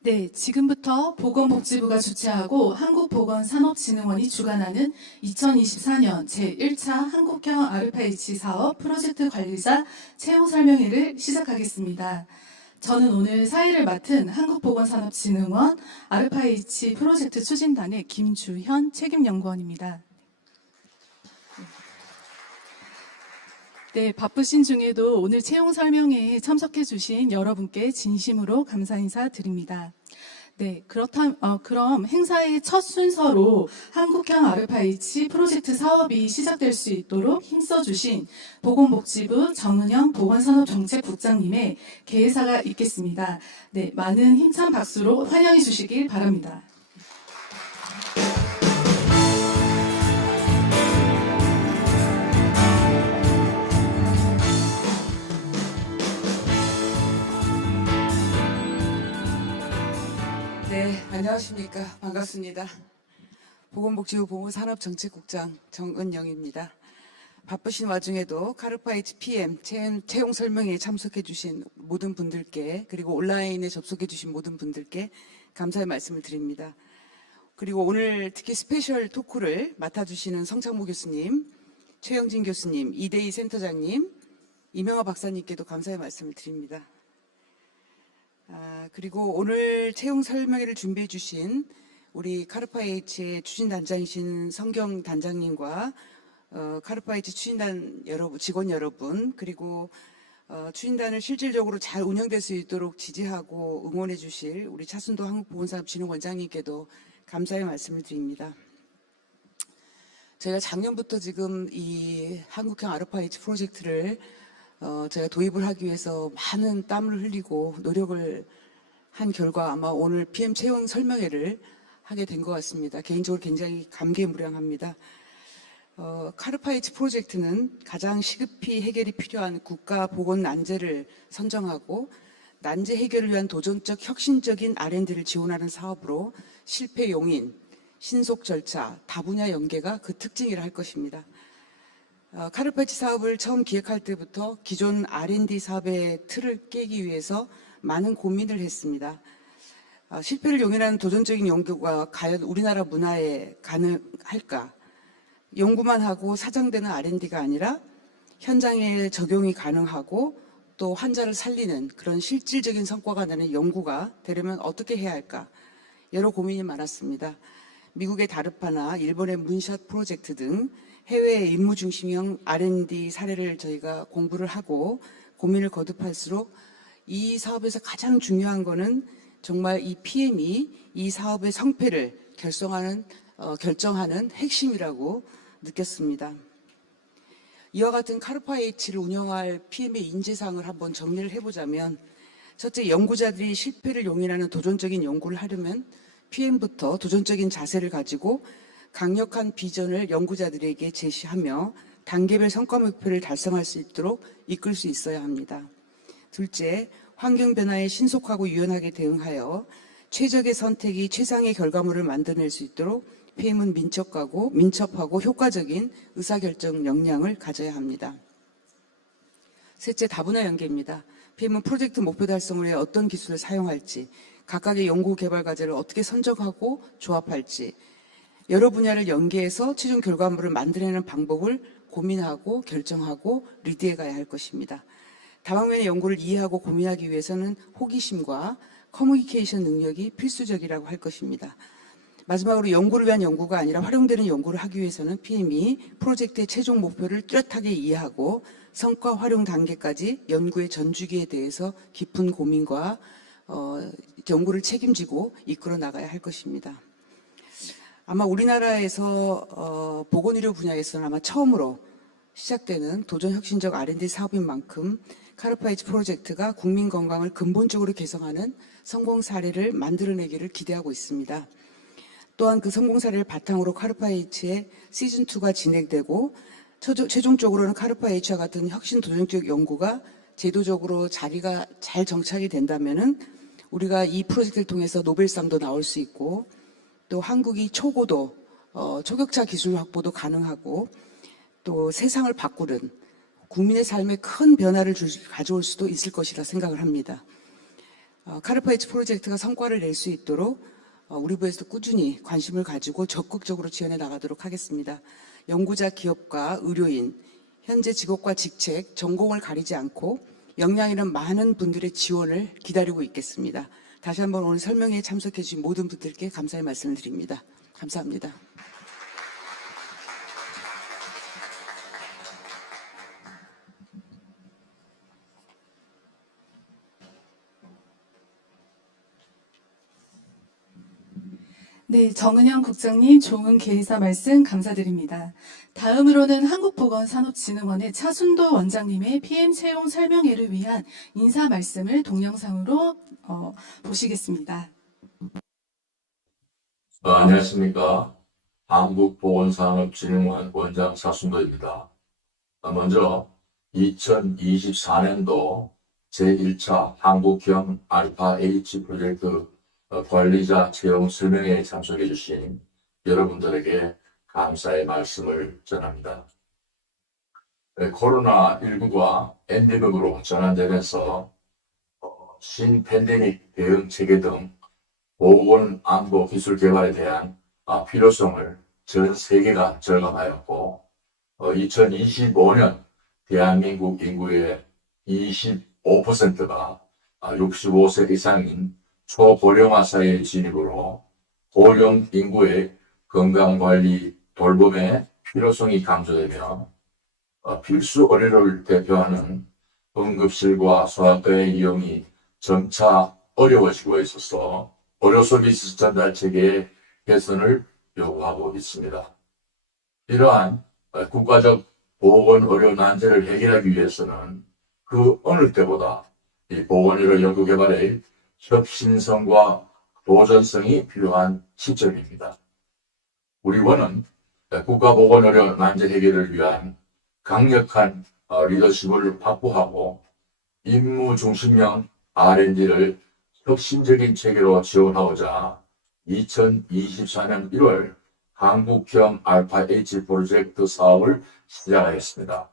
네, 지금부터 보건복지부가 주최하고 한국보건산업진흥원이 주관하는 2024년 제1차 한국형 RFH 사업 프로젝트 관리자 채용 설명회를 시작하겠습니다. 저는 오늘 사회를 맡은 한국보건산업진흥원 RFH 프로젝트 추진단의 김주현 책임연구원입니다. 네, 바쁘신 중에도 오늘 채용 설명회에 참석해 주신 여러분께 진심으로 감사 인사 드립니다. 네, 그럼 행사의 첫 순서로 한국형 RFH 프로젝트 사업이 시작될 수 있도록 힘써 주신 보건복지부 정은영 보건산업정책국장님의 개회사가 있겠습니다. 네, 많은 힘찬 박수로 환영해 주시길 바랍니다. 네, 안녕하십니까. 반갑습니다. 보건복지부 보건산업정책국장 정은영입니다. 바쁘신 와중에도 카르파이츠 PM 채용 설명회에 참석해 주신 모든 분들께, 그리고 온라인에 접속해 주신 모든 분들께 감사의 말씀을 드립니다. 그리고 오늘 특히 스페셜 토크를 맡아주시는 성창모 교수님, 최영진 교수님, 이대희 센터장님, 이명화 박사님께도 감사의 말씀을 드립니다. 그리고 오늘 채용 설명회를 준비해 주신 우리 카르파이츠의 추진단장이신 성경 단장님과 카르파이츠 추진단 직원 여러분, 그리고 추진단을 실질적으로 잘 운영될 수 있도록 지지하고 응원해 주실 우리 차순도 한국보건산업진흥원장님께도 감사의 말씀을 드립니다. 저희가 작년부터 지금 이 한국형 RFH 프로젝트를 제가 도입을 하기 위해서 많은 땀을 흘리고 노력을 한 결과 아마 오늘 PM 채용 설명회를 하게 된 것 같습니다. 개인적으로 굉장히 감개무량합니다. 카르파이츠 프로젝트는 가장 시급히 해결이 필요한 국가 보건 난제를 선정하고 난제 해결을 위한 도전적 혁신적인 R&D를 지원하는 사업으로 실패 용인, 신속 절차, 다분야 연계가 그 특징이라 할 것입니다. 카르파이츠 사업을 처음 기획할 때부터 기존 R&D 사업의 틀을 깨기 위해서 많은 고민을 했습니다. 실패를 용인하는 도전적인 연구가 과연 우리나라 문화에 가능할까? 연구만 하고 사장되는 R&D가 아니라 현장에 적용이 가능하고 또 환자를 살리는 그런 실질적인 성과가 나는 연구가 되려면 어떻게 해야 할까? 여러 고민이 많았습니다. 미국의 다르파나 일본의 문샷 프로젝트 등 해외 임무 중심형 R&D 사례를 저희가 공부를 하고 고민을 거듭할수록 이 사업에서 가장 중요한 거는 정말 이 PM이 이 사업의 성패를 결정하는 핵심이라고 느꼈습니다. 이와 같은 카르파이츠를 운영할 PM의 인재상을 한번 정리를 해보자면, 첫째, 연구자들이 실패를 용인하는 도전적인 연구를 하려면 PM부터 도전적인 자세를 가지고 강력한 비전을 연구자들에게 제시하며 단계별 성과 목표를 달성할 수 있도록 이끌 수 있어야 합니다. 둘째, 환경 변화에 신속하고 유연하게 대응하여 최적의 선택이 최상의 결과물을 만들어낼 수 있도록 PM은 민첩하고 효과적인 의사결정 역량을 가져야 합니다. 셋째, 다분야 연계입니다. PM은 프로젝트 목표 달성을 위해 어떤 기술을 사용할지, 각각의 연구 개발 과제를 어떻게 선정하고 조합할지, 여러 분야를 연계해서 최종 결과물을 만들어내는 방법을 고민하고 결정하고 리드해 가야 할 것입니다. 다방면의 연구를 이해하고 고민하기 위해서는 호기심과 커뮤니케이션 능력이 필수적이라고 할 것입니다. 마지막으로 연구를 위한 연구가 아니라 활용되는 연구를 하기 위해서는 PM이 프로젝트의 최종 목표를 뚜렷하게 이해하고 성과 활용 단계까지 연구의 전주기에 대해서 깊은 고민과 연구를 책임지고 이끌어 나가야 할 것입니다. 아마 우리나라에서 보건의료 분야에서는 아마 처음으로 시작되는 도전 혁신적 R&D 사업인 만큼 카르파이츠 프로젝트가 국민 건강을 근본적으로 개선하는 성공 사례를 만들어내기를 기대하고 있습니다. 또한 그 성공 사례를 바탕으로 카르파이츠의 시즌2가 진행되고 최종적으로는 카르파이츠와 같은 혁신 도전적 연구가 제도적으로 자리가 잘 정착이 된다면은 우리가 이 프로젝트를 통해서 노벨상도 나올 수 있고 또 한국이 초고도 초격차 기술 확보도 가능하고 또 세상을 바꾸는 국민의 삶에 큰 변화를 가져올 수도 있을 것이라 생각을 합니다. 카르파 H 프로젝트가 성과를 낼 수 있도록 우리 부에서도 꾸준히 관심을 가지고 적극적으로 지원해 나가도록 하겠습니다. 연구자, 기업가, 의료인, 현재 직업과 직책, 전공을 가리지 않고 역량 있는 많은 분들의 지원을 기다리고 있겠습니다. 다시 한번 오늘 설명회에 참석해 주신 모든 분들께 감사의 말씀을 드립니다. 감사합니다. 네, 정은영 국장님 좋은 개의사 말씀 감사드립니다. 다음으로는 한국보건산업진흥원의 차순도 원장님의 PM 채용 설명회를 위한 인사 말씀을 동영상으로 보시겠습니다. 안녕하십니까. 한국보건산업진흥원 원장 차순도입니다. 먼저 2024년도 제1차 한국형 알파 H 프로젝트 관리자 채용 설명회에 참석해 주신 여러분들에게 감사의 말씀을 전합니다. 코로나19가 엔데믹으로 전환되면서 신팬데믹 대응 체계 등 보건 안보 기술 개발에 대한 필요성을 전 세계가 절감하였고 2025년 대한민국 인구의 25%가 65세 이상인 초고령화 사회의 진입으로 고령 인구의 건강관리 돌봄의 필요성이 강조되며 필수 의료를 대표하는 응급실과 소아과의 이용이 점차 어려워지고 있어서 의료 서비스 전달 체계의 개선을 요구하고 있습니다. 이러한 국가적 보건 의료 난제를 해결하기 위해서는 그 어느 때보다 이 보건 의료 연구 개발의 혁신성과 도전성이 필요한 시점입니다. 우리 원은 국가보건의료 난제 해결을 위한 강력한 리더십을 확보하고 임무 중심형 R&D를 혁신적인 체계로 지원하고자 2024년 1월 한국형 알파 H 프로젝트 사업을 시작하였습니다.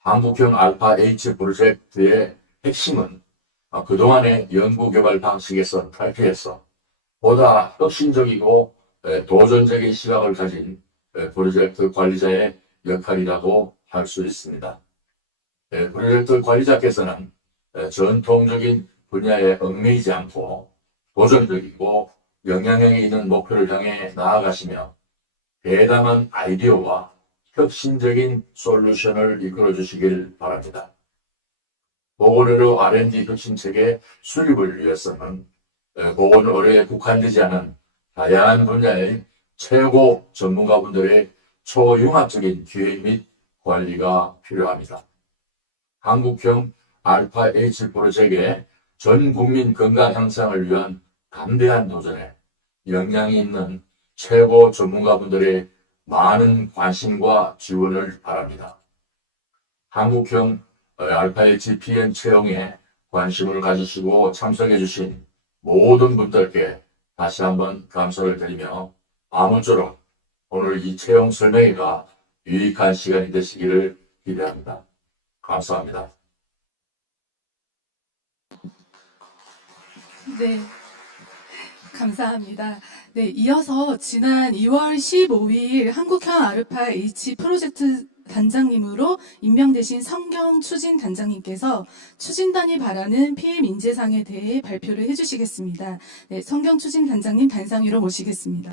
한국형 알파 H 프로젝트의 핵심은 그동안의 연구개발 방식에서 탈피해서 보다 혁신적이고 도전적인 시각을 가진 프로젝트 관리자의 역할이라고 할 수 있습니다. 프로젝트 관리자께서는 전통적인 분야에 얽매이지 않고 도전적이고 영향력이 있는 목표를 향해 나아가시며 대담한 아이디어와 혁신적인 솔루션을 이끌어 주시길 바랍니다. 보건의료 R&D 혁신체계 수립을 위해서는 보건의료에 국한되지 않은 다양한 분야의 최고 전문가분들의 초융합적인 기획 및 관리가 필요합니다. 한국형 알파 H 프로젝트의 전 국민 건강 향상을 위한 담대한 도전에 역량이 있는 최고 전문가분들의 많은 관심과 지원을 바랍니다. 한국형 알파 H PM 채용에 관심을 가지시고 참석해 주신 모든 분들께 다시 한번 감사를 드리며 아무쪼록 오늘 이 채용 설명회가 유익한 시간이 되시기를 기대합니다. 감사합니다. 네, 감사합니다. 네, 이어서 지난 2월 15일 한국형 아르파 H 프로젝트 단장님으로 임명되신 성경 추진 단장님께서 추진단이 바라는 PM 인재상에 대해 발표를 해주시겠습니다. 네, 성경 추진 단장님 단상 위로 모시겠습니다.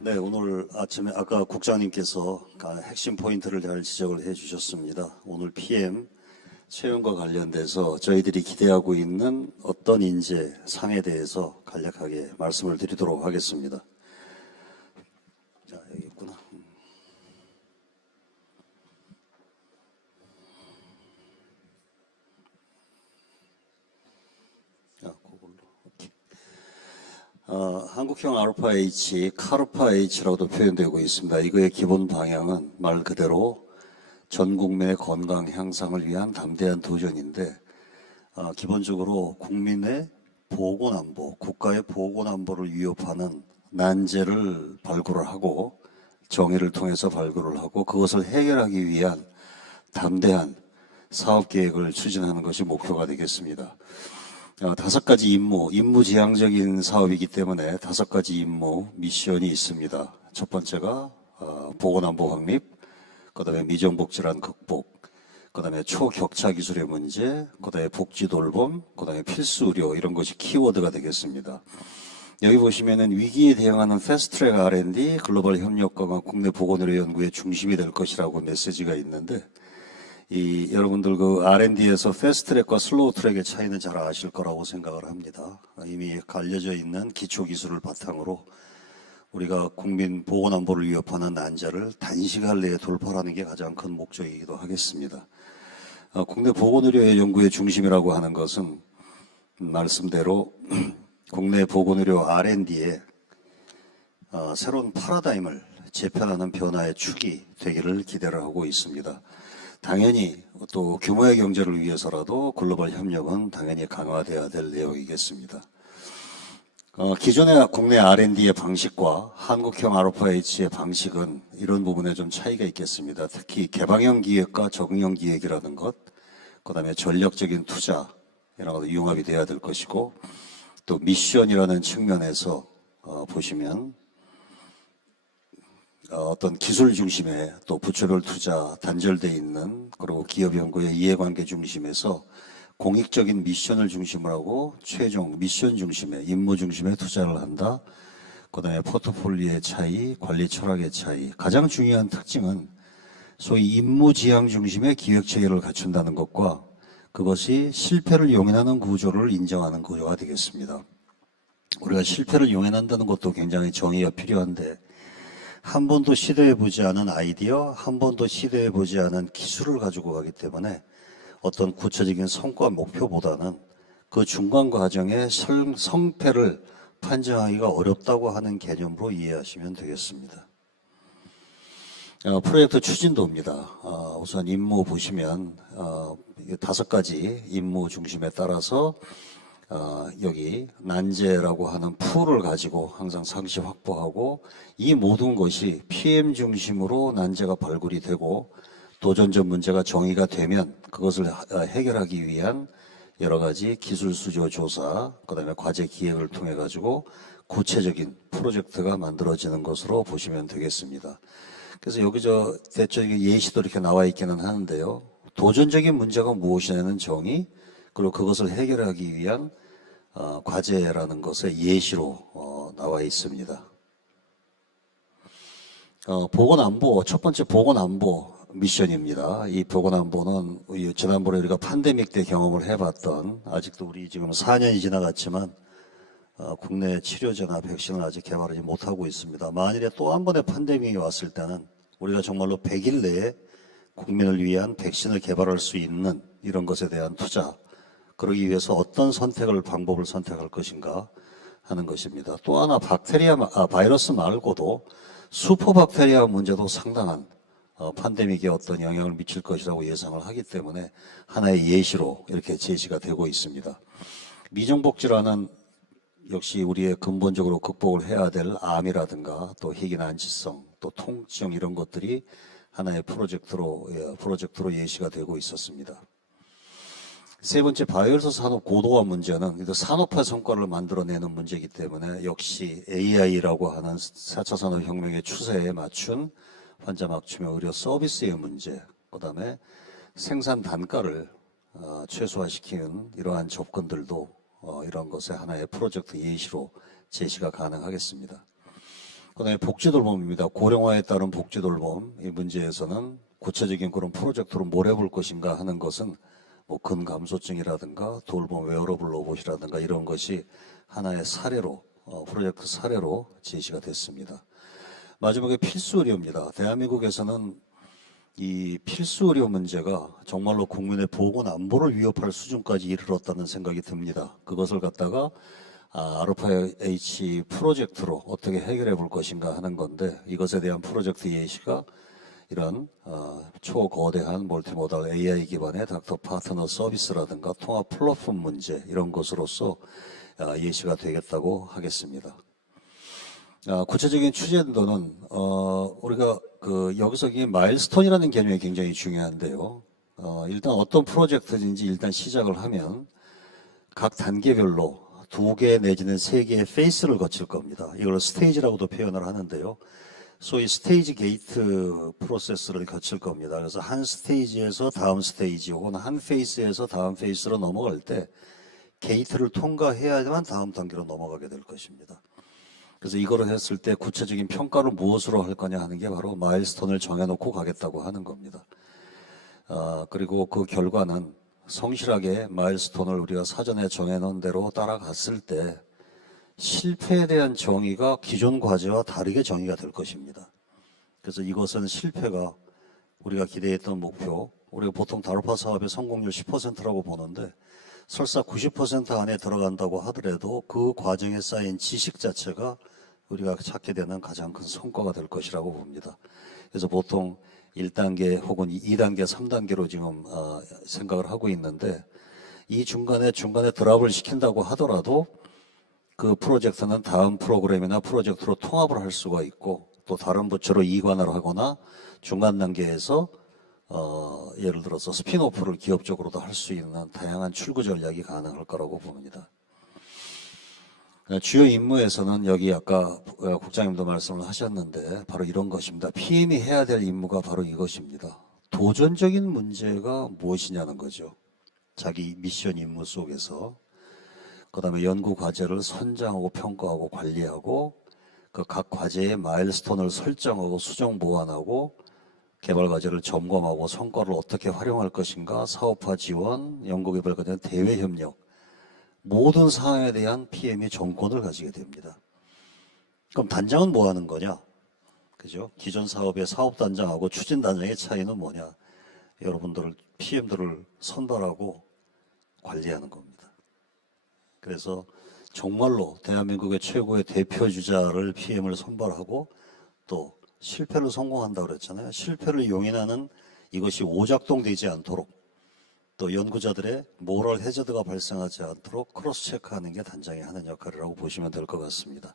네, 오늘 아침에 아까 국장님께서 핵심 포인트를 잘 지적을 해 주셨습니다. 오늘 PM 채용과 관련돼서 저희들이 기대하고 있는 어떤 인재 상에 대해서 간략하게 말씀을 드리도록 하겠습니다. 자, 여기 있구나. 자, 그걸로. 오케이. 한국형 알파 H, 카르파 H라고도 표현되고 있습니다. 이거의 기본 방향은 말 그대로 전 국민의 건강 향상을 위한 담대한 도전인데, 기본적으로 국민의 보건안보, 국가의 보건안보를 위협하는 난제를 발굴을 하고 정의를 통해서 발굴을 하고 그것을 해결하기 위한 담대한 사업 계획을 추진하는 것이 목표가 되겠습니다. 5가지 임무지향적인 사업이기 때문에 5가지 임무, 미션이 있습니다. 첫 번째가 보건안보 확립, 그 다음에 미정복지란 극복, 그 다음에 초격차 기술의 문제, 그 다음에 복지 돌봄, 그 다음에 필수 의료, 이런 것이 키워드가 되겠습니다. 여기 보시면은 위기에 대응하는 패스트트랙 R&D, 글로벌 협력과 국내 보건의료 연구의 중심이 될 것이라고 메시지가 있는데, 여러분들 그 R&D에서 패스트트랙과 슬로우 트랙의 차이는 잘 아실 거라고 생각을 합니다. 이미 알려져 있는 기초 기술을 바탕으로 우리가 국민 보건안보를 위협하는 난제를 단시간 내에 돌파하는 게 가장 큰 목적이기도 하겠습니다. 국내 보건의료 연구의 중심이라고 하는 것은 말씀대로 국내 보건의료 R&D에 새로운 파라다임을 재편하는 변화의 축이 되기를 기대를 하고 있습니다. 당연히 또 규모의 경제를 위해서라도 글로벌 협력은 당연히 강화돼야 될 내용이겠습니다. 기존의 국내 R&D의 방식과 한국형 RFIH의 방식은 이런 부분에 좀 차이가 있겠습니다. 특히 개방형 기획과 적응형 기획이라는 것, 그 다음에 전략적인 투자, 이런 것도 융합이 돼야 될 것이고, 또 미션이라는 측면에서 보시면 어떤 기술 중심의 또 부처별 투자 단절돼 있는, 그리고 기업 연구의 이해관계 중심에서 공익적인 미션을 중심으로 하고 최종 미션 중심의 임무 중심의 투자를 한다. 그다음에 포트폴리오의 차이, 관리 철학의 차이. 가장 중요한 특징은 소위 임무 지향 중심의 기획 체계를 갖춘다는 것과 그것이 실패를 용인하는 구조를 인정하는 구조가 되겠습니다. 우리가 실패를 용인한다는 것도 굉장히 정의가 필요한데, 한 번도 시도해보지 않은 아이디어, 한 번도 시도해보지 않은 기술을 가지고 가기 때문에 어떤 구체적인 성과 목표보다는 그 중간 과정의 성패를 판정하기가 어렵다고 하는 개념으로 이해하시면 되겠습니다. 프로젝트 추진도입니다. 우선 임무 보시면 5가지 임무 중심에 따라서 여기 난제라고 하는 풀을 가지고 항상 상시 확보하고, 이 모든 것이 PM 중심으로 난제가 발굴이 되고 도전적 문제가 정의가 되면 그것을 해결하기 위한 여러 가지 기술 수조 조사, 그다음에 과제 기획을 통해 가지고 구체적인 프로젝트가 만들어지는 것으로 보시면 되겠습니다. 그래서 여기 대체적인 예시도 이렇게 나와 있기는 하는데요. 도전적인 문제가 무엇이냐는 정의, 그리고 그것을 해결하기 위한 과제라는 것의 예시로 나와 있습니다. 보건안보, 첫 번째 보건안보 미션입니다. 이 보건안보는 지난번에 우리가 팬데믹 때 경험을 해봤던, 아직도 우리 지금 4년이 지나갔지만 국내 치료제나 백신을 아직 개발하지 못하고 있습니다. 만일에 또 한 번의 팬데믹이 왔을 때는 우리가 정말로 100일 내에 국민을 위한 백신을 개발할 수 있는 이런 것에 대한 투자, 그러기 위해서 어떤 방법을 선택할 것인가 하는 것입니다. 또 하나 바이러스 말고도 슈퍼박테리아 문제도 상당한 팬데믹에 어떤 영향을 미칠 것이라고 예상을 하기 때문에 하나의 예시로 이렇게 제시가 되고 있습니다. 미정복지라는 역시 우리의 근본적으로 극복을 해야 될 암이라든가 또 희귀난치성, 또 통증, 이런 것들이 하나의 프로젝트로 예시가 되고 있었습니다. 세 번째, 바이오스 산업 고도화 문제는 산업화 성과를 만들어내는 문제이기 때문에 역시 AI라고 하는 4차 산업혁명의 추세에 맞춘 환자 맞춤형 의료 서비스의 문제, 그 다음에 생산 단가를 최소화시키는 이러한 접근들도 이런 것의 하나의 프로젝트 예시로 제시가 가능하겠습니다. 그 다음에 복지돌봄입니다. 고령화에 따른 복지돌봄, 이 문제에서는 구체적인 그런 프로젝트로 뭘 해볼 것인가 하는 것은 근감소증이라든가 돌봄 웨어러블 로봇이라든가 이런 것이 하나의 사례로, 프로젝트 사례로 제시가 됐습니다. 마지막에 필수 의료입니다. 대한민국에서는 이 필수 의료 문제가 정말로 국민의 보건 안보를 위협할 수준까지 이르렀다는 생각이 듭니다. 그것을 갖다가 RFIH 프로젝트로 어떻게 해결해 볼 것인가 하는 건데, 이것에 대한 프로젝트 예시가 이런 초거대한 멀티모달 AI 기반의 닥터 파트너 서비스라든가 통합 플랫폼 문제, 이런 것으로서 예시가 되겠다고 하겠습니다. 구체적인 추진도는 우리가 여기서 이 마일스톤이라는 개념이 굉장히 중요한데요. 일단 어떤 프로젝트든지 일단 시작을 하면 각 단계별로 2개 내지는 3개의 페이스를 거칠 겁니다. 이걸 스테이지라고도 표현을 하는데요. 소위 스테이지 게이트 프로세스를 거칠 겁니다. 그래서 한 스테이지에서 다음 스테이지 혹은 한 페이스에서 다음 페이스로 넘어갈 때 게이트를 통과해야만 다음 단계로 넘어가게 될 것입니다. 그래서 이거를 했을 때 구체적인 평가를 무엇으로 할 거냐 하는 게 바로 마일스톤을 정해놓고 가겠다고 하는 겁니다. 그리고 그 결과는 성실하게 마일스톤을 우리가 사전에 정해놓은 대로 따라갔을 때 실패에 대한 정의가 기존 과제와 다르게 정의가 될 것입니다. 그래서 이것은 실패가 우리가 기대했던 목표, 우리가 보통 다르파 사업의 성공률 10%라고 보는데 설사 90% 안에 들어간다고 하더라도 그 과정에 쌓인 지식 자체가 우리가 찾게 되는 가장 큰 성과가 될 것이라고 봅니다. 그래서 보통 1단계 혹은 2단계, 3단계로 지금 생각을 하고 있는데 이 중간에 드랍을 시킨다고 하더라도 그 프로젝트는 다음 프로그램이나 프로젝트로 통합을 할 수가 있고 또 다른 부처로 이관을 하거나 중간 단계에서 예를 들어서 스핀오프를 기업적으로도 할 수 있는 다양한 출구 전략이 가능할 거라고 봅니다. 주요 임무에서는 여기 아까 국장님도 말씀을 하셨는데 바로 이런 것입니다. PM이 해야 될 임무가 바로 이것입니다. 도전적인 문제가 무엇이냐는 거죠. 자기 미션 임무 속에서. 그 다음에 연구 과제를 선정하고 평가하고 관리하고 그 각 과제의 마일스톤을 설정하고 수정 보완하고 개발 과제를 점검하고 성과를 어떻게 활용할 것인가, 사업화 지원, 연구개발 과정, 대외 협력 모든 사항에 대한 PM이 전권을 가지게 됩니다. 그럼 단장은 뭐 하는 거냐? 그죠? 기존 사업의 사업단장하고 추진단장의 차이는 뭐냐? 여러분들 PM들을 선발하고 관리하는 겁니다. 그래서 정말로 대한민국의 최고의 대표주자를 PM을 선발하고 또 실패를 성공한다고 그랬잖아요. 실패를 용인하는 이것이 오작동되지 않도록 또 연구자들의 모럴 해저드가 발생하지 않도록 크로스 체크하는 게 단장이 하는 역할이라고 보시면 될 것 같습니다.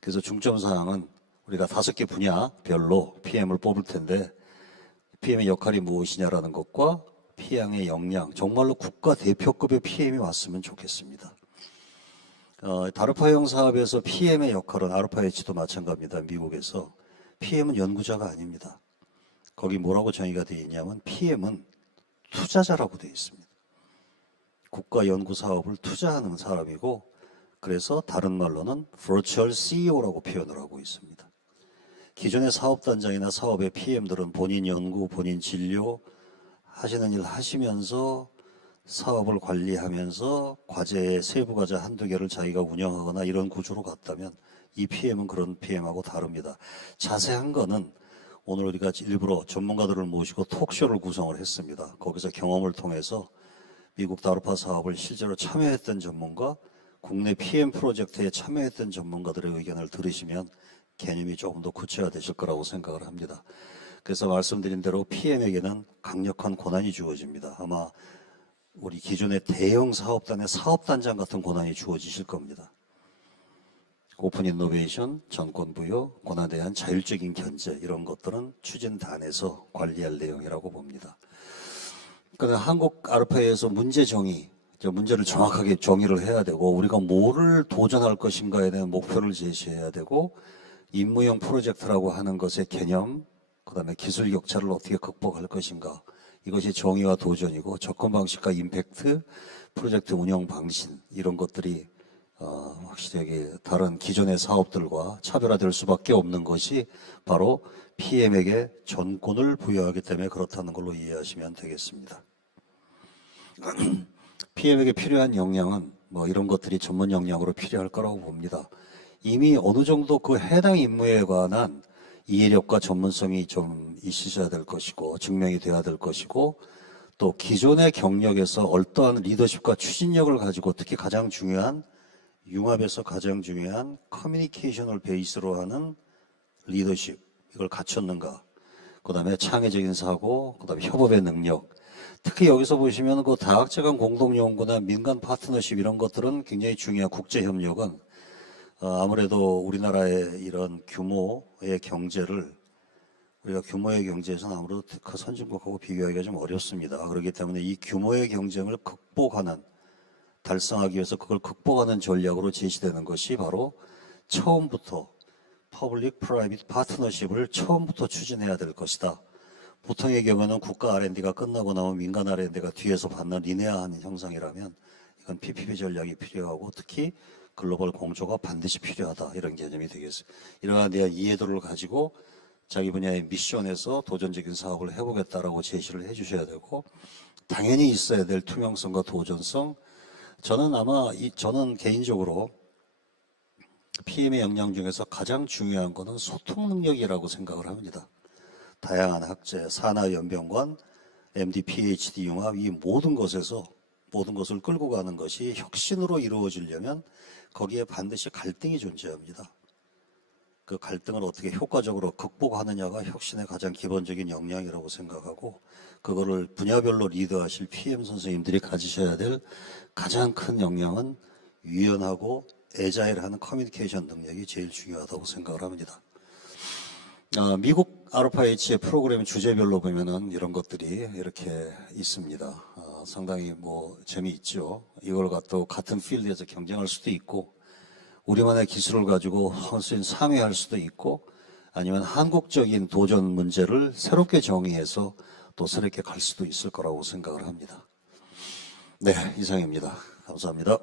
그래서 중점 사항은 우리가 5개 분야별로 PM을 뽑을 텐데 PM의 역할이 무엇이냐라는 것과 PM의 역량, 정말로 국가 대표급의 PM이 왔으면 좋겠습니다. 다르파형 사업에서 PM의 역할은 아르파H도 마찬가지입니다. 미국에서 PM은 연구자가 아닙니다. 거기 뭐라고 정의가 되어 있냐면 PM은 투자자라고 되어 있습니다. 국가 연구 사업을 투자하는 사람이고 그래서 다른 말로는 Virtual CEO라고 표현을 하고 있습니다. 기존의 사업단장이나 사업의 PM들은 본인 연구, 본인 진료 하시는 일 하시면서 사업을 관리하면서 과제의 세부 과제 한두 개를 자기가 운영하거나 이런 구조로 갔다면 이 PM은 그런 PM하고 다릅니다. 자세한 거는 오늘 우리가 일부러 전문가들을 모시고 톡쇼를 구성을 했습니다. 거기서 경험을 통해서 미국 다르파 사업을 실제로 참여했던 전문가, 국내 PM 프로젝트에 참여했던 전문가들의 의견을 들으시면 개념이 조금 더 구체화되실 거라고 생각을 합니다. 그래서 말씀드린 대로 PM에게는 강력한 권한이 주어집니다. 아마 우리 기존의 대형 사업단의 사업단장 같은 권한이 주어지실 겁니다. 오픈 이노베이션, 전권 부여, 권한에 대한 자율적인 견제 이런 것들은 추진단에서 관리할 내용이라고 봅니다. 그러나 한국 아르파에서 문제 정의, 문제를 정확하게 정의를 해야 되고 우리가 뭐를 도전할 것인가에 대한 목표를 제시해야 되고 임무형 프로젝트라고 하는 것의 개념, 그다음에 기술 격차를 어떻게 극복할 것인가 이것이 정의와 도전이고 접근 방식과 임팩트, 프로젝트 운영 방식 이런 것들이 확실히 다른 기존의 사업들과 차별화될 수밖에 없는 것이 바로 PM에게 전권을 부여하기 때문에 그렇다는 걸로 이해하시면 되겠습니다. PM에게 필요한 역량은 뭐 이런 것들이 전문 역량으로 필요할 거라고 봅니다. 이미 어느 정도 그 해당 임무에 관한 이해력과 전문성이 좀 있으셔야 될 것이고 증명이 돼야 될 것이고 또 기존의 경력에서 어떠한 리더십과 추진력을 가지고 특히 가장 중요한 융합에서 가장 중요한 커뮤니케이션을 베이스로 하는 리더십 이걸 갖췄는가 그 다음에 창의적인 사고 그 다음에 협업의 능력 특히 여기서 보시면 그 다학제 간 공동연구나 민간 파트너십 이런 것들은 굉장히 중요한 국제협력은 아무래도 우리나라의 이런 규모의 경제를 우리가 규모의 경제에서는 아무래도 특히 선진국하고 비교하기가 좀 어렵습니다. 그렇기 때문에 이 규모의 경쟁을 극복하는, 달성하기 위해서 그걸 극복하는 전략으로 제시되는 것이 바로 처음부터 퍼블릭 프라이빗 파트너십을 처음부터 추진해야 될 것이다. 보통의 경우는 국가 R&D가 끝나고 나면 민간 R&D가 뒤에서 받는 리네아한 형상이라면 이건 PPP 전략이 필요하고 특히 글로벌 공조가 반드시 필요하다. 이런 개념이 되겠습니다. 이러한 대한 이해도를 가지고 자기 분야의 미션에서 도전적인 사업을 해보겠다라고 제시를 해주셔야 되고, 당연히 있어야 될 투명성과 도전성. 저는 개인적으로 PM의 역량 중에서 가장 중요한 것은 소통 능력이라고 생각을 합니다. 다양한 학제, 산하연병관, MD, PhD 융합, 이 모든 것에서 모든 것을 끌고 가는 것이 혁신으로 이루어지려면 거기에 반드시 갈등이 존재합니다. 그 갈등을 어떻게 효과적으로 극복하느냐가 혁신의 가장 기본적인 역량이라고 생각하고, 그거를 분야별로 리드하실 PM 선생님들이 가지셔야 될 가장 큰 역량은 유연하고 애자일하는 커뮤니케이션 능력이 제일 중요하다고 생각을 합니다. 미국 RFIH의 프로그램 주제별로 보면은 이런 것들이 이렇게 있습니다. 상당히 재미있죠. 이걸 갖고 같은 필드에서 경쟁할 수도 있고, 우리만의 기술을 가지고 헌신 참여할 수도 있고, 아니면 한국적인 도전 문제를 새롭게 정의해서 또 새롭게 갈 수도 있을 거라고 생각을 합니다. 네, 이상입니다. 감사합니다.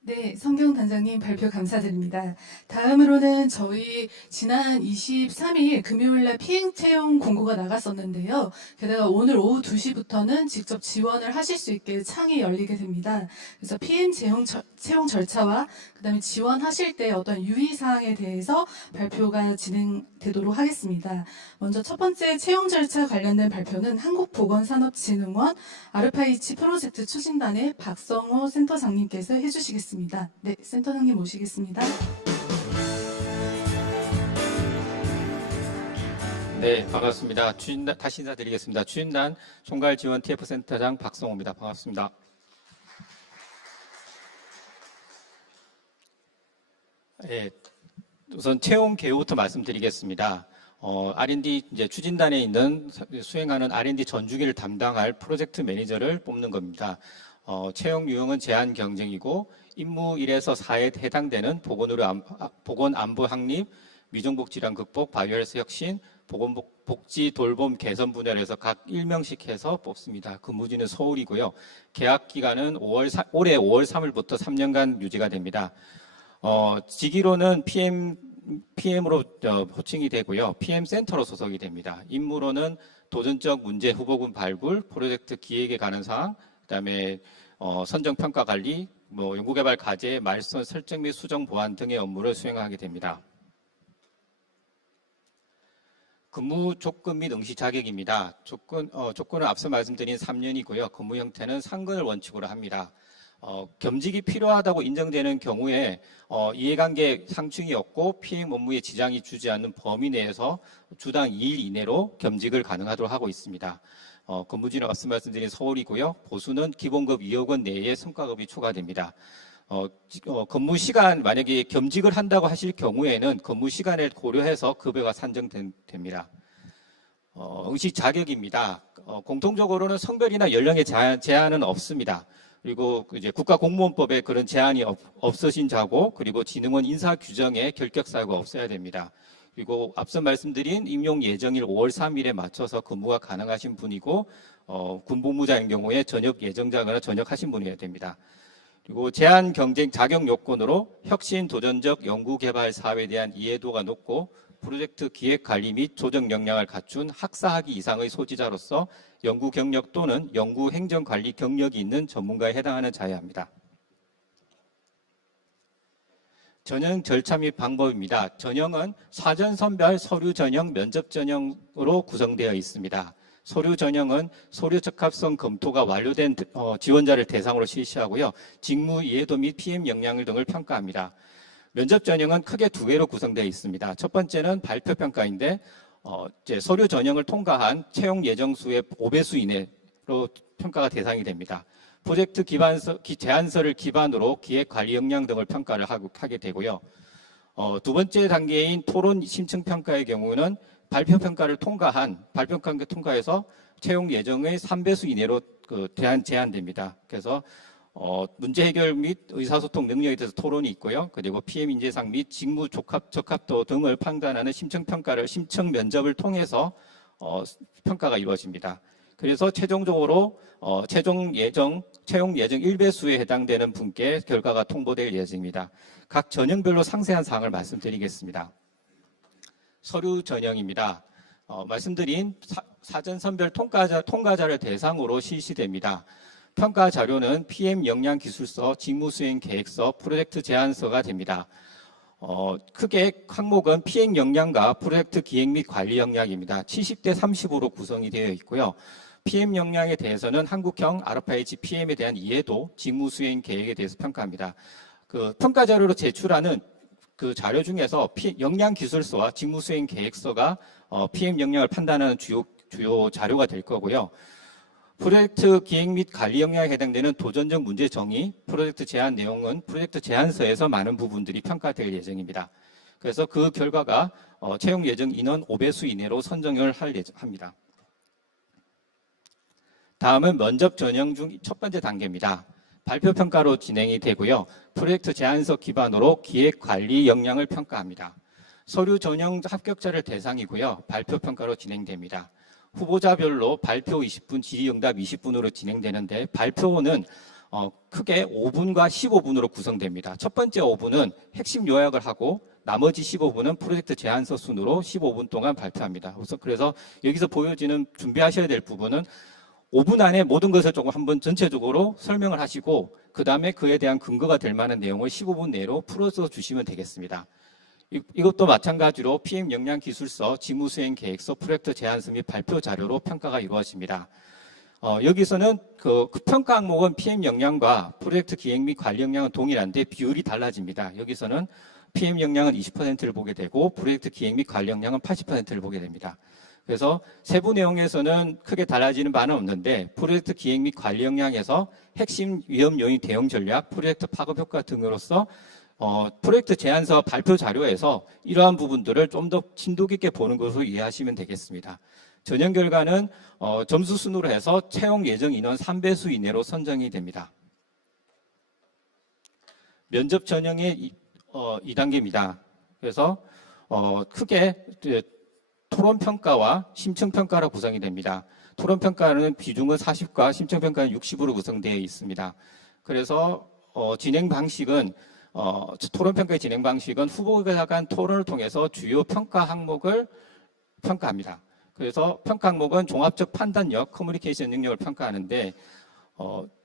네, 성경단장님 발표 감사드립니다. 다음으로는 저희 지난 23일 금요일날 피행 채용 공고가 나갔었는데요. 게다가 오늘 오후 2시부터는 직접 지원을 하실 수 있게 창이 열리게 됩니다. 그래서 PM 채용 절차와 그다음에 지원하실 때 어떤 유의사항에 대해서 발표가 진행되도록 하겠습니다. 먼저 첫 번째 채용 절차 관련된 발표는 한국보건산업진흥원 RFIH 프로젝트 추진단의 박성호 센터장님께서 해주시겠습니다. 네, 센터장님 모시겠습니다. 네, 반갑습니다. 다시 인사드리겠습니다. 추진단 총괄지원 TF센터장 박성호입니다. 반갑습니다. 네, 우선 채용 개요부터 말씀드리겠습니다. R&D 추진단에 있는 수행하는 R&D 전주기를 담당할 프로젝트 매니저를 뽑는 겁니다. 채용 유형은 제한 경쟁이고 임무 1에서 4에 해당되는 보건 안보 확립, 미종복 질환 극복, 바이오헬스 혁신, 보건복지 돌봄 개선 분야에서 각 1명씩 해서 뽑습니다. 근무지는 서울이고요. 계약 기간은 올해 5월 3일부터 3년간 유지가 됩니다. 직위로는 PM으로 호칭이 되고요. PM 센터로 소속이 됩니다. 임무로는 도전적 문제 후보군 발굴, 프로젝트 기획에 관한 사항, 그다음에 선정 평가 관리, 연구개발 과제, 말선 설정 및 수정 보완 등의 업무를 수행하게 됩니다. 근무 조건 및 응시 자격입니다. 조건은 앞서 말씀드린 3년이고요. 근무 형태는 상근을 원칙으로 합니다. 겸직이 필요하다고 인정되는 경우에 이해관계 상충이 없고 PM 업무에 지장이 주지 않는 범위 내에서 주당 2일 이내로 겸직을 가능하도록 하고 있습니다. 근무지는 앞서 말씀드린 서울이고요. 보수는 기본급 2억 원 내에 성과급이 초과됩니다. 근무 시간, 만약에 겸직을 한다고 하실 경우에는 근무 시간을 고려해서 급여가 산정됩니다. 응시 자격입니다. 공통적으로는 성별이나 연령의 제한은 없습니다. 그리고 이제 국가공무원법에 그런 제한이 없으신 자고, 그리고 진흥원 인사 규정에 결격 사유가 없어야 됩니다. 그리고 앞서 말씀드린 임용 예정일 5월 3일에 맞춰서 근무가 가능하신 분이고, 군복무자인 경우에 전역 예정자거나 전역하신 분이어야 됩니다. 그리고 제한 경쟁 자격 요건으로 혁신 도전적 연구개발 사업에 대한 이해도가 높고 프로젝트 기획 관리 및 조정 역량을 갖춘 학사학위 이상의 소지자로서 연구 경력 또는 연구 행정 관리 경력이 있는 전문가에 해당하는 자여야 합니다. 전형 절차 및 방법입니다. 전형은 사전 선별, 서류 전형, 면접 전형으로 구성되어 있습니다. 서류 전형은 서류 적합성 검토가 완료된 지원자를 대상으로 실시하고요. 직무 이해도 및 PM 역량 등을 평가합니다. 면접 전형은 크게 두 개로 구성되어 있습니다. 첫 번째는 발표 평가인데 이제 서류 전형을 통과한 채용 예정 수의 5배수 이내로 평가가 대상이 됩니다. 프로젝트 제안서를 기반으로 기획 관리 역량 등을 평가를 하게 되고요. 두 번째 단계인 토론 심층 평가의 경우는 발표 평가를 통과해서 채용 예정의 3배수 이내로 제한됩니다. 그래서 문제 해결 및 의사소통 능력에 대해서 토론이 있고요. 그리고 PM 인재상 및 직무 적합도 등을 판단하는 심층 면접을 통해서 평가가 이루어집니다. 그래서 최종적으로 채용 예정 1배수에 해당되는 분께 결과가 통보될 예정입니다. 각 전형별로 상세한 사항을 말씀드리겠습니다. 서류 전형입니다. 말씀드린 사전 선별 통과자를 대상으로 실시됩니다. 평가 자료는 PM 역량 기술서, 직무 수행 계획서, 프로젝트 제안서가 됩니다. 크게 항목은 PM 역량과 프로젝트 기획 및 관리 역량입니다. 70대 30으로 구성이 되어 있고요. PM 역량에 대해서는 한국형 RFIH PM에 대한 이해도, 직무 수행 계획에 대해서 평가합니다. 그 평가 자료로 제출하는 그 자료 중에서 역량 기술서와 직무 수행 계획서가 PM 역량을 판단하는 주요 자료가 될 거고요. 프로젝트 기획 및 관리 역량에 해당되는 도전적 문제 정의, 프로젝트 제안 내용은 프로젝트 제안서에서 많은 부분들이 평가될 예정입니다. 그래서 그 결과가 채용 예정 인원 5배수 이내로 선정을 합니다. 다음은 면접 전형 중 첫 번째 단계입니다. 발표 평가로 진행이 되고요. 프로젝트 제안서 기반으로 기획 관리 역량을 평가합니다. 서류 전형 합격자를 대상이고요. 발표 평가로 진행됩니다. 후보자별로 발표 20분, 질의응답 20분으로 진행되는데 발표는 크게 5분과 15분으로 구성됩니다. 첫 번째 5분은 핵심 요약을 하고 나머지 15분은 프로젝트 제안서 순으로 15분 동안 발표합니다. 그래서 여기서 보여지는 준비하셔야 될 부분은 5분 안에 모든 것을 조금 한번 전체적으로 설명을 하시고 그 다음에 그에 대한 근거가 될 만한 내용을 15분 내로 풀어서 주시면 되겠습니다. 이것도 마찬가지로 PM 역량 기술서, 직무수행 계획서, 프로젝트 제안서 및 발표 자료로 평가가 이루어집니다. 여기서는 그 평가 항목은 PM 역량과 프로젝트 기획 및 관리 역량은 동일한데 비율이 달라집니다. 여기서는 PM 역량은 20%를 보게 되고 프로젝트 기획 및 관리 역량은 80%를 보게 됩니다. 그래서 세부 내용에서는 크게 달라지는 바는 없는데 프로젝트 기획 및 관리 역량에서 핵심 위험 요인 대응 전략, 프로젝트 파급 효과 등으로서 프로젝트 제안서 발표 자료에서 이러한 부분들을 좀 더 심도 깊게 보는 것으로 이해하시면 되겠습니다. 전형 결과는 점수 순으로 해서 채용 예정 인원 3배수 이내로 선정이 됩니다. 면접 전형의 2단계입니다. 그래서 크게 토론평가와 심층평가로 구성이 됩니다. 토론평가는 비중은 40과 심층평가는 60으로 구성되어 있습니다. 그래서 진행 방식은 토론평가의 진행 방식은 후보자 간 토론을 통해서 주요 평가 항목을 평가합니다. 그래서 평가 항목은 종합적 판단력, 커뮤니케이션 능력을 평가하는데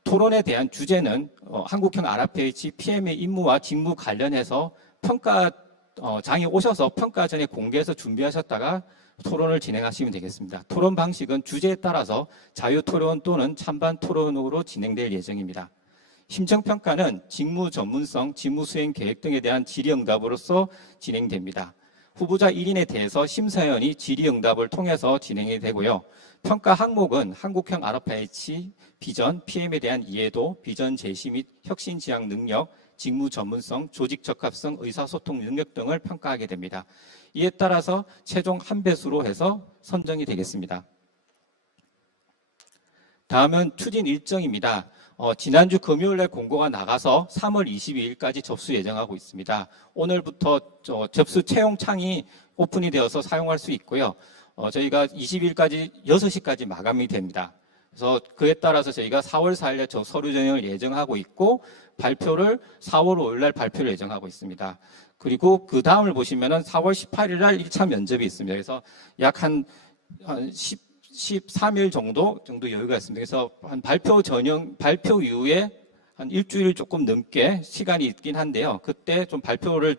토론에 대한 주제는 한국형 RFH PM의 임무와 직무 관련해서 평가장에 오셔서 평가 전에 공개해서 준비하셨다가 토론을 진행하시면 되겠습니다. 토론 방식은 주제에 따라서 자유토론 또는 찬반 토론으로 진행될 예정입니다. 심층평가는 직무 전문성, 직무 수행 계획 등에 대한 질의응답으로서 진행됩니다. 후보자 1인에 대해서 심사위원이 질의응답을 통해서 진행이 되고요. 평가 항목은 한국형 RFIH 비전, PM에 대한 이해도, 비전 제시 및 혁신 지향 능력, 직무 전문성, 조직 적합성, 의사소통 능력 등을 평가하게 됩니다. 이에 따라서 최종 1배수로 해서 선정이 되겠습니다. 다음은 추진 일정입니다. 지난주 금요일에 공고가 나가서 3월 22일까지 접수 예정하고 있습니다. 오늘부터 접수 채용 창이 오픈이 되어서 사용할 수 있고요. 저희가 20일까지 6시까지 마감이 됩니다. 그래서 그에 따라서 저희가 4월 4일에 서류 전형을 예정하고 있고 발표를 4월 5일 날 발표를 예정하고 있습니다. 그리고 그 다음을 보시면은 4월 18일 날 1차 면접이 있습니다. 그래서 약 한 13일 정도 여유가 있습니다. 그래서 한 발표 이후에 한 일주일 조금 넘게 시간이 있긴 한데요. 그때 좀 발표를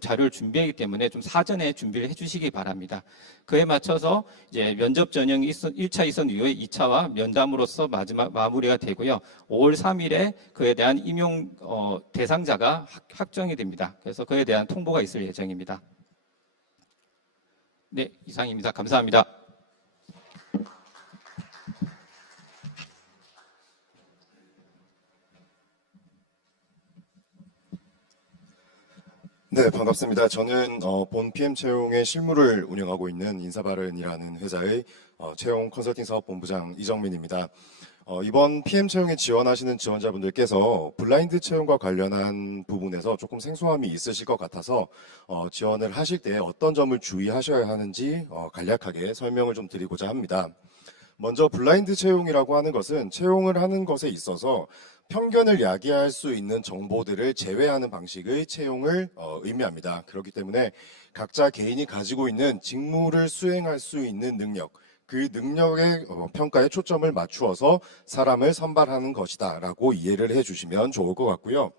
자료를 준비하기 때문에 좀 사전에 준비를 해주시기 바랍니다. 그에 맞춰서 이제 면접 전형이 1차 있은 이후에 2차와 면담으로서 마무리가 되고요. 5월 3일에 그에 대한 임용 대상자가 확정이 됩니다. 그래서 그에 대한 통보가 있을 예정입니다. 네, 이상입니다. 감사합니다. 네, 반갑습니다. 저는 본 PM 채용의 실무를 운영하고 있는 인사바른이라는 회사의 채용 컨설팅 사업 본부장 이정민입니다. 이번 PM 채용에 지원하시는 지원자분들께서 블라인드 채용과 관련한 부분에서 조금 생소함이 있으실 것 같아서 지원을 하실 때 어떤 점을 주의하셔야 하는지 간략하게 설명을 좀 드리고자 합니다. 먼저 블라인드 채용이라고 하는 것은 채용을 하는 것에 있어서 편견을 야기할 수 있는 정보들을 제외하는 방식의 채용을 의미합니다. 그렇기 때문에 각자 개인이 가지고 있는 직무를 수행할 수 있는 능력, 그 능력의 평가에 초점을 맞추어서 사람을 선발하는 것이다 라고 이해를 해주시면 좋을 것 같고요.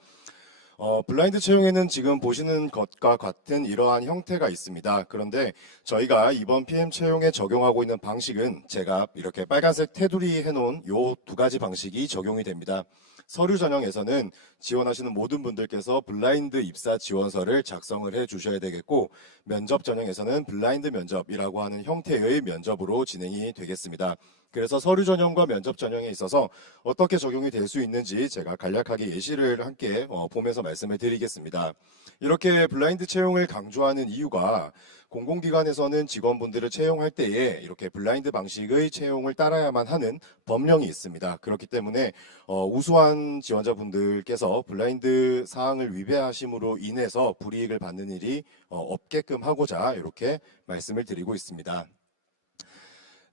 블라인드 채용에는 지금 보시는 것과 같은 이러한 형태가 있습니다. 그런데 저희가 이번 PM 채용에 적용하고 있는 방식은 제가 이렇게 빨간색 테두리 해놓은 요 두 가지 방식이 적용이 됩니다. 서류 전형에서는 지원하시는 모든 분들께서 블라인드 입사 지원서를 작성을 해 주셔야 되겠고, 면접 전형에서는 블라인드 면접이라고 하는 형태의 면접으로 진행이 되겠습니다. 그래서 서류 전형과 면접 전형에 있어서 어떻게 적용이 될 수 있는지 제가 간략하게 예시를 함께 보면서 말씀을 드리겠습니다. 이렇게 블라인드 채용을 강조하는 이유가 공공기관에서는 직원분들을 채용할 때에 이렇게 블라인드 방식의 채용을 따라야만 하는 법령이 있습니다. 그렇기 때문에 우수한 지원자분들께서 블라인드 사항을 위배하심으로 인해서 불이익을 받는 일이 없게끔 하고자 이렇게 말씀을 드리고 있습니다.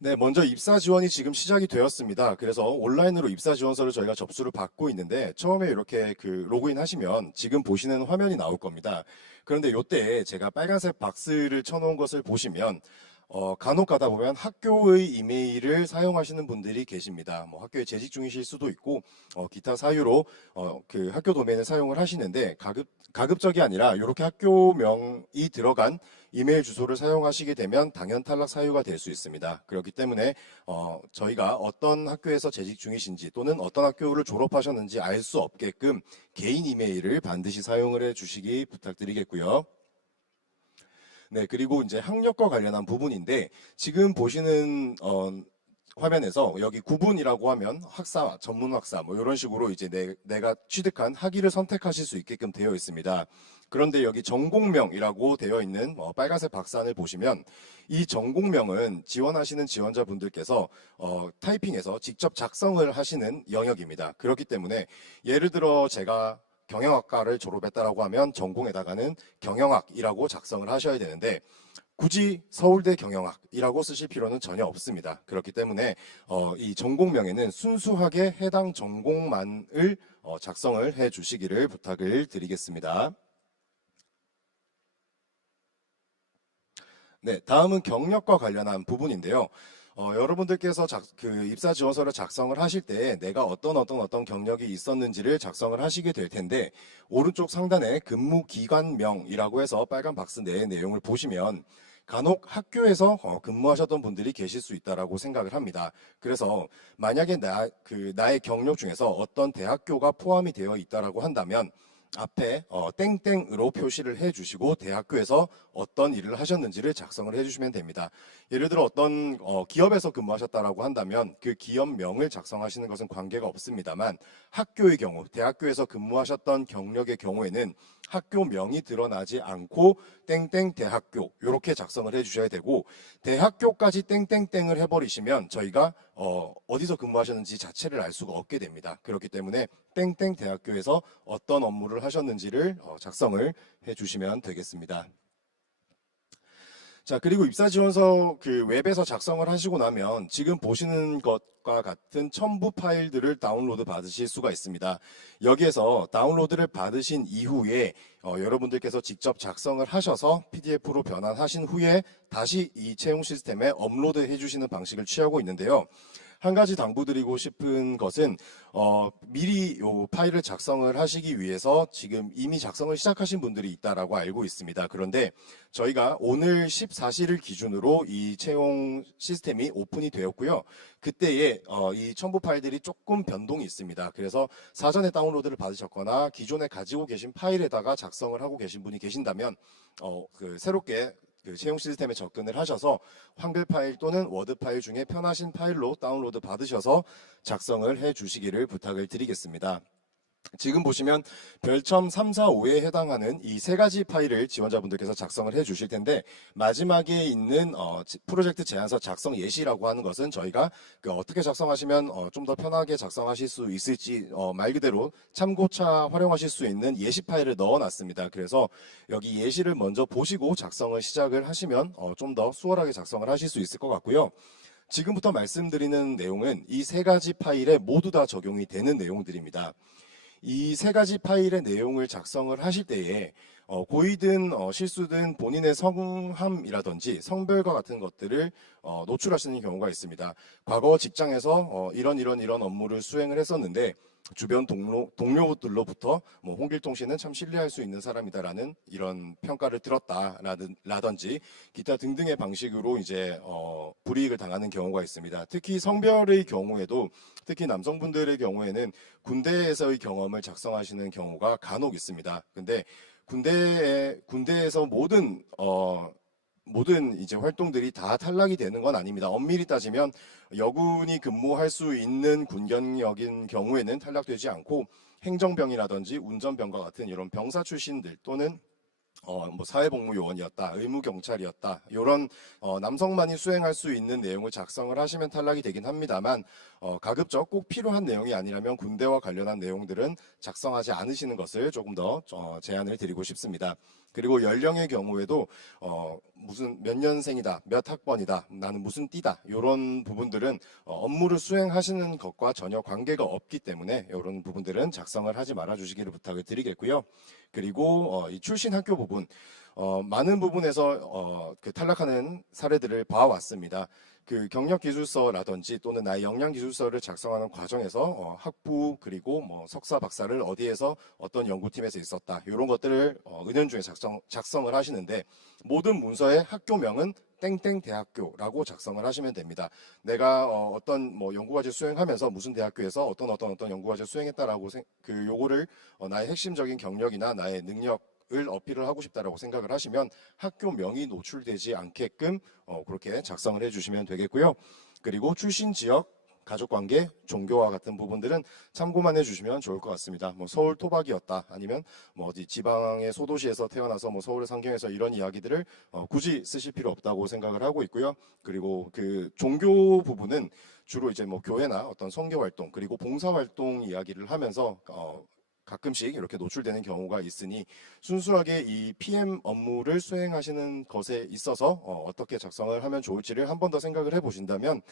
네, 먼저 입사 지원이 지금 시작이 되었습니다. 그래서 온라인으로 입사 지원서를 저희가 접수를 받고 있는데, 처음에 이렇게 로그인 하시면 지금 보시는 화면이 나올 겁니다. 그런데 이때 제가 빨간색 박스를 쳐놓은 것을 보시면 간혹 가다 보면 학교의 이메일을 사용하시는 분들이 계십니다. 뭐 학교에 재직 중이실 수도 있고 기타 사유로 그 학교 도메인을 사용을 하시는데, 가급적이 아니라 이렇게 학교명이 들어간 이메일 주소를 사용하시게 되면 당연 탈락 사유가 될 수 있습니다. 그렇기 때문에 저희가 어떤 학교에서 재직 중이신지 또는 어떤 학교를 졸업하셨는지 알 수 없게끔 개인 이메일을 반드시 사용을 해 주시기 부탁드리겠고요. 네, 그리고 이제 학력과 관련한 부분인데, 지금 보시는 화면에서 여기 구분이라고 하면 학사, 전문 학사 뭐 이런 식으로 이제 내가 취득한 학위를 선택하실 수 있게끔 되어 있습니다. 그런데 여기 전공명이라고 되어 있는 빨간색 박스안을 보시면, 이 전공명은 지원하시는 지원자분들께서 타이핑해서 직접 작성을 하시는 영역입니다. 그렇기 때문에 예를 들어 제가 경영학과를 졸업했다라고 하면 전공에다가는 경영학이라고 작성을 하셔야 되는데, 굳이 서울대 경영학이라고 쓰실 필요는 전혀 없습니다. 그렇기 때문에 이 전공명에는 순수하게 해당 전공만을 작성을 해 주시기를 부탁을 드리겠습니다. 네, 다음은 경력과 관련한 부분인데요. 여러분들께서 입사 지원서를 작성을 하실 때 내가 어떤 경력이 있었는지를 작성을 하시게 될 텐데, 오른쪽 상단에 근무 기관명이라고 해서 빨간 박스 내의 내용을 보시면 간혹 학교에서 근무하셨던 분들이 계실 수 있다라고 생각을 합니다. 그래서 만약에 나의 경력 중에서 어떤 대학교가 포함이 되어 있다라고 한다면 앞에 땡땡으로 표시를 해주시고 대학교에서 어떤 일을 하셨는지를 작성을 해주시면 됩니다. 예를 들어 어떤 기업에서 근무하셨다라고 한다면 그 기업명을 작성하시는 것은 관계가 없습니다만, 학교의 경우, 대학교에서 근무하셨던 경력의 경우에는 학교명이 드러나지 않고 땡땡 대학교 이렇게 작성을 해주셔야 되고, 대학교까지 땡땡땡을 해버리시면 저희가 어디서 근무하셨는지 자체를 알 수가 없게 됩니다. 그렇기 때문에 땡땡 대학교에서 어떤 업무를 하셨는지를 작성을 해주시면 되겠습니다. 자, 그리고 입사지원서 웹에서 작성을 하시고 나면 지금 보시는 것과 같은 첨부 파일들을 다운로드 받으실 수가 있습니다. 여기에서 다운로드를 받으신 이후에 여러분들께서 직접 작성을 하셔서 PDF로 변환하신 후에 다시 이 채용 시스템에 업로드 해주시는 방식을 취하고 있는데요. 한 가지 당부드리고 싶은 것은 미리 요 파일을 작성을 하시기 위해서 지금 이미 작성을 시작하신 분들이 있다라고 알고 있습니다. 그런데 저희가 오늘 14시를 기준으로 이 채용 시스템이 오픈이 되었고요. 그때에 이 첨부 파일들이 조금 변동이 있습니다. 그래서 사전에 다운로드를 받으셨거나 기존에 가지고 계신 파일에다가 작성을 하고 계신 분이 계신다면 새롭게 그 채용 시스템에 접근을 하셔서 한글 파일 또는 워드 파일 중에 편하신 파일로 다운로드 받으셔서 작성을 해 주시기를 부탁을 드리겠습니다. 지금 보시면 별첨 3, 4, 5에 해당하는 이 세 가지 파일을 지원자분들께서 작성을 해 주실 텐데, 마지막에 있는 프로젝트 제안서 작성 예시라고 하는 것은 저희가 어떻게 작성하시면 좀 더 편하게 작성하실 수 있을지 말 그대로 참고차 활용하실 수 있는 예시 파일을 넣어 놨습니다. 그래서 여기 예시를 먼저 보시고 작성을 시작을 하시면 좀 더 수월하게 작성을 하실 수 있을 것 같고요. 지금부터 말씀드리는 내용은 이 세 가지 파일에 모두 다 적용이 되는 내용들입니다. 이 세 가지 파일의 내용을 작성을 하실 때에 고의든 실수든 본인의 성함이라든지 성별과 같은 것들을 노출하시는 경우가 있습니다. 과거 직장에서 이런 업무를 수행을 했었는데 주변 동료들로부터 홍길동 씨는 참 신뢰할 수 있는 사람이다라는 이런 평가를 들었다라든지 기타 등등의 방식으로 이제 불이익을 당하는 경우가 있습니다. 특히 성별의 경우에도, 특히 남성분들의 경우에는 군대에서의 경험을 작성하시는 경우가 간혹 있습니다. 근데 군대에서 모든 이제 활동들이 다 탈락이 되는 건 아닙니다. 엄밀히 따지면 여군이 근무할 수 있는 군경역인 경우에는 탈락되지 않고, 행정병이라든지 운전병과 같은 이런 병사 출신들 또는 사회복무요원이었다, 의무경찰이었다, 이런 남성만이 수행할 수 있는 내용을 작성을 하시면 탈락이 되긴 합니다만, 가급적 꼭 필요한 내용이 아니라면 군대와 관련한 내용들은 작성하지 않으시는 것을 조금 더 제안을 드리고 싶습니다. 그리고 연령의 경우에도 무슨 몇 년생이다, 몇 학번이다, 나는 무슨 띠다, 이런 부분들은 업무를 수행하시는 것과 전혀 관계가 없기 때문에 이런 부분들은 작성을 하지 말아 주시기를 부탁을 드리겠고요. 그리고 이 출신 학교 부분, 많은 부분에서 탈락하는 사례들을 봐왔습니다. 그 경력기술서라든지 또는 나의 역량기술서를 작성하는 과정에서 학부 그리고 석사 박사를 어디에서 어떤 연구팀에서 있었다, 이런 것들을 은연중에 작성을 하시는데, 모든 문서의 학교명은 땡땡 대학교라고 작성을 하시면 됩니다. 내가 어떤 연구과제 수행하면서 무슨 대학교에서 어떤 연구과제 수행했다라고 요거를 나의 핵심적인 경력이나 나의 능력을 어필을 하고 싶다라고 생각을 하시면 학교명이 노출되지 않게끔 그렇게 작성을 해주시면 되겠고요. 그리고 출신 지역, 가족관계, 종교와 같은 부분들은 참고만 해주시면 좋을 것 같습니다. 서울 토박이었다, 아니면 어디 지방의 소도시에서 태어나서 서울의 상경에서 이런 이야기들을 굳이 쓰실 필요 없다고 생각을 하고 있고요. 그리고 그 종교 부분은 주로 이제 교회나 어떤 선교 활동 그리고 봉사 활동 이야기를 하면서 가끔씩 이렇게 노출되는 경우가 있으니, 순수하게 이 PM 업무를 수행하시는 것에 있어서 어떻게 작성을 하면 좋을지를 한 번 더 생각을 해보신다면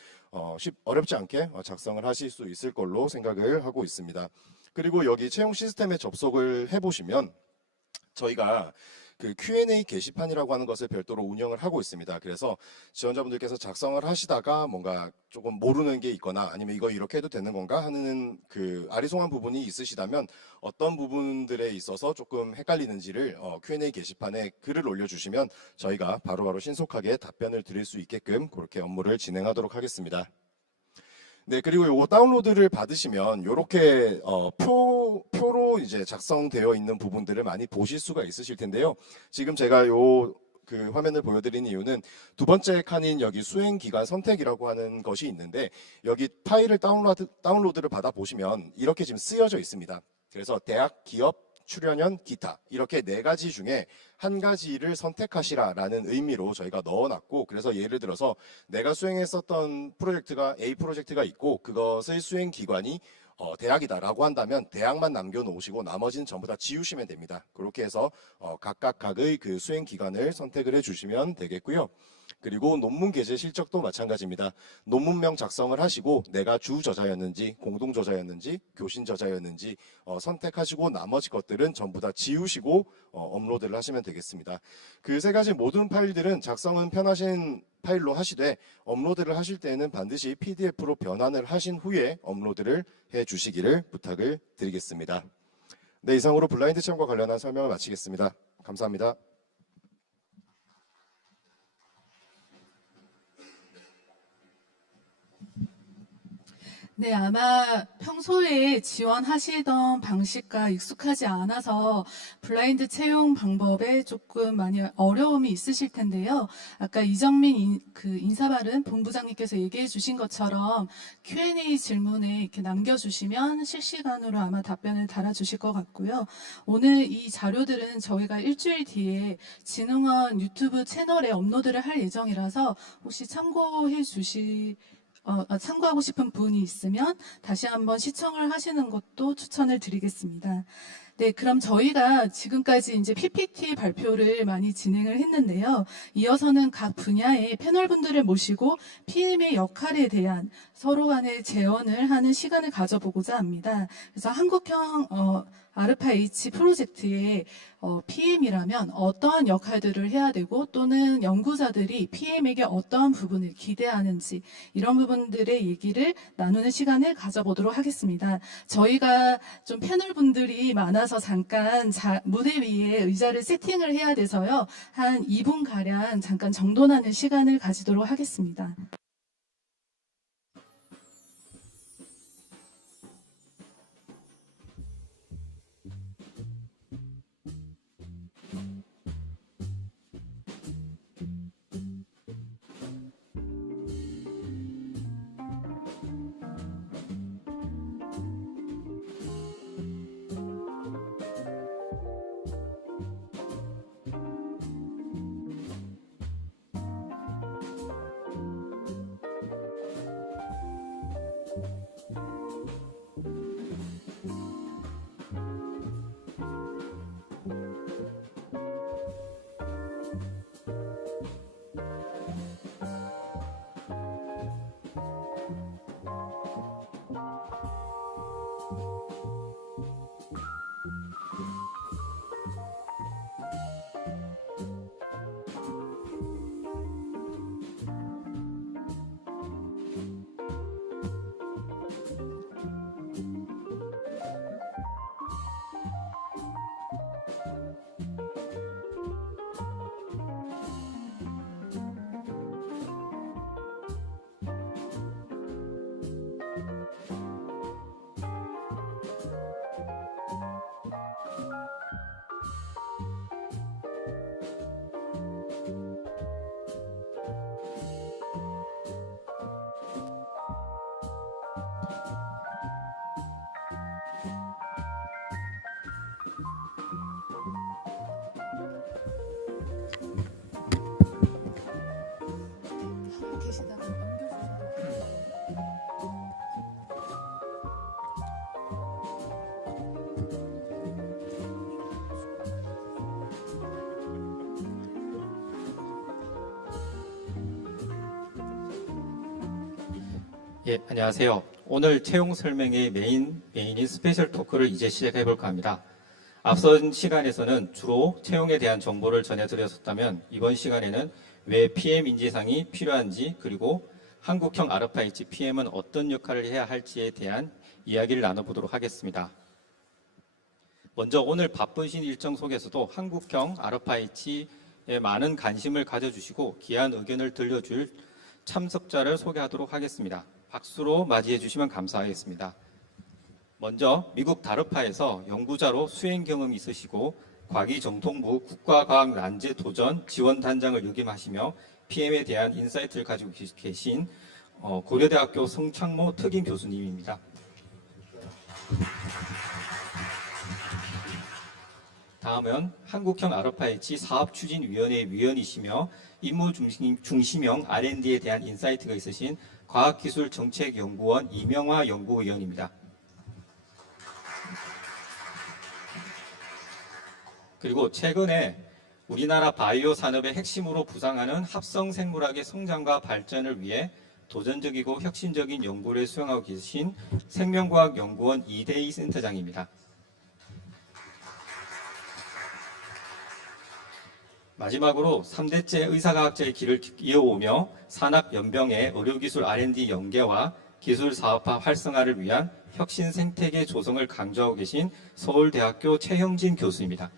어렵지 않게 작성을 하실 수 있을 걸로 생각을 하고 있습니다. 그리고 여기 채용 시스템에 접속을 해보시면 저희가 그 Q&A 게시판이라고 하는 것을 별도로 운영을 하고 있습니다. 그래서 지원자분들께서 작성을 하시다가 뭔가 조금 모르는 게 있거나 아니면 이거 이렇게 해도 되는 건가 하는 그 아리송한 부분이 있으시다면, 어떤 부분들에 있어서 조금 헷갈리는지를 Q&A 게시판에 글을 올려주시면 저희가 바로바로 신속하게 답변을 드릴 수 있게끔 그렇게 업무를 진행하도록 하겠습니다. 네, 그리고 요거 다운로드를 받으시면 요렇게 표로 이제 작성되어 있는 부분들을 많이 보실 수가 있으실 텐데요. 지금 제가 그 화면을 보여드리는 이유는 두 번째 칸인 여기 수행 기간 선택이라고 하는 것이 있는데, 여기 파일을 다운로드를 받아 보시면 이렇게 지금 쓰여져 있습니다. 그래서 대학, 기업, 출연연, 기타, 이렇게 네 가지 중에 한 가지를 선택하시라라는 의미로 저희가 넣어놨고, 그래서 예를 들어서 내가 수행했었던 프로젝트가 A 프로젝트가 있고 그것의 수행 기관이 대학이다라고 한다면 대학만 남겨놓으시고 나머지는 전부 다 지우시면 됩니다. 그렇게 해서 각의 그 수행 기간을 선택을 해주시면 되겠고요. 그리고 논문 게재 실적도 마찬가지입니다. 논문명 작성을 하시고 내가 주 저자였는지, 공동 저자였는지, 교신 저자였는지 선택하시고 나머지 것들은 전부 다 지우시고 업로드를 하시면 되겠습니다. 그 세 가지 모든 파일들은 작성은 편하신 파일로 하시되 업로드를 하실 때에는 반드시 PDF로 변환을 하신 후에 업로드를 해 주시기를 부탁을 드리겠습니다. 네, 이상으로 블라인드 체험과 관련한 설명을 마치겠습니다. 감사합니다. 네, 아마 평소에 지원하시던 방식과 익숙하지 않아서 블라인드 채용 방법에 조금 많이 어려움이 있으실 텐데요. 아까 이정민 인사발은 본부장님께서 얘기해 주신 것처럼 Q&A 질문에 이렇게 남겨주시면 실시간으로 아마 답변을 달아주실 것 같고요. 오늘 이 자료들은 저희가 일주일 뒤에 진흥원 유튜브 채널에 업로드를 할 예정이라서 혹시 참고하고 싶은 분이 있으면 다시 한번 시청을 하시는 것도 추천을 드리겠습니다. 네, 그럼 저희가 지금까지 이제 PPT 발표를 많이 진행을 했는데요. 이어서는 각 분야의 패널분들을 모시고 PM의 역할에 대한 서로 간의 재원을 하는 시간을 가져보고자 합니다. 그래서 한국형 아르파-H 프로젝트의 PM이라면 어떠한 역할들을 해야 되고 또는 연구자들이 PM에게 어떠한 부분을 기대하는지 이런 부분들의 얘기를 나누는 시간을 가져보도록 하겠습니다. 저희가 좀 패널분들이 많아서 잠깐 무대 위에 의자를 세팅을 해야 돼서요. 한 2분가량 잠깐 정돈하는 시간을 가지도록 하겠습니다. 계시다가 넘겨주셔도 예, 안녕하세요. 오늘 채용 설명의 메인인 스페셜 토크를 이제 시작해 볼까 합니다. 앞선 시간에서는 주로 채용에 대한 정보를 전해드렸었다면 이번 시간에는 왜 PM 인재상이 필요한지 그리고 한국형 아르파-H PM은 어떤 역할을 해야 할지에 대한 이야기를 나눠보도록 하겠습니다. 먼저 오늘 바쁘신 일정 속에서도 한국형 아르파-H에 많은 관심을 가져주시고 귀한 의견을 들려줄 참석자를 소개하도록 하겠습니다. 박수로 맞이해 주시면 감사하겠습니다. 먼저 미국 다르파에서 연구자로 수행 경험이 있으시고 과기정통부 국가과학난제 도전 지원단장을 역임하시며 PM에 대한 인사이트를 가지고 계신 고려대학교 성창모 특임 교수님입니다. 다음은 한국형 아르파-H 사업추진위원회 위원이시며 임무 중심형 R&D에 대한 인사이트가 있으신 과학기술정책연구원 이명화 연구위원입니다. 그리고 최근에 우리나라 바이오 산업의 핵심으로 부상하는 합성 생물학의 성장과 발전을 위해 도전적이고 혁신적인 연구를 수행하고 계신 생명과학연구원 이대희 센터장입니다. 마지막으로 3대째 의사과학자의 길을 이어오며 산학연병의 의료기술 R&D 연계와 기술 사업화 활성화를 위한 혁신 생태계 조성을 강조하고 계신 서울대학교 최형진 교수입니다.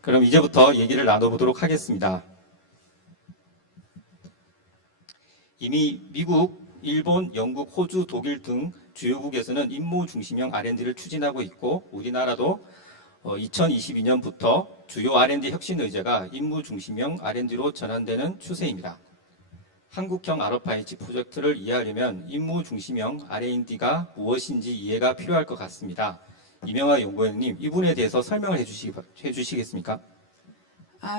그럼 이제부터 얘기를 나눠보도록 하겠습니다. 이미 미국, 일본, 영국, 호주, 독일 등 주요국에서는 임무 중심형 R&D를 추진하고 있고 우리나라도 2022년부터 주요 R&D 혁신 의제가 임무 중심형 R&D로 전환되는 추세입니다. 한국형 RFIH 프로젝트를 이해하려면 임무 중심형 R&D가 무엇인지 이해가 필요할 것 같습니다. 이명하 연구원님, 이 부분에 대해서 설명을 해주시겠습니까?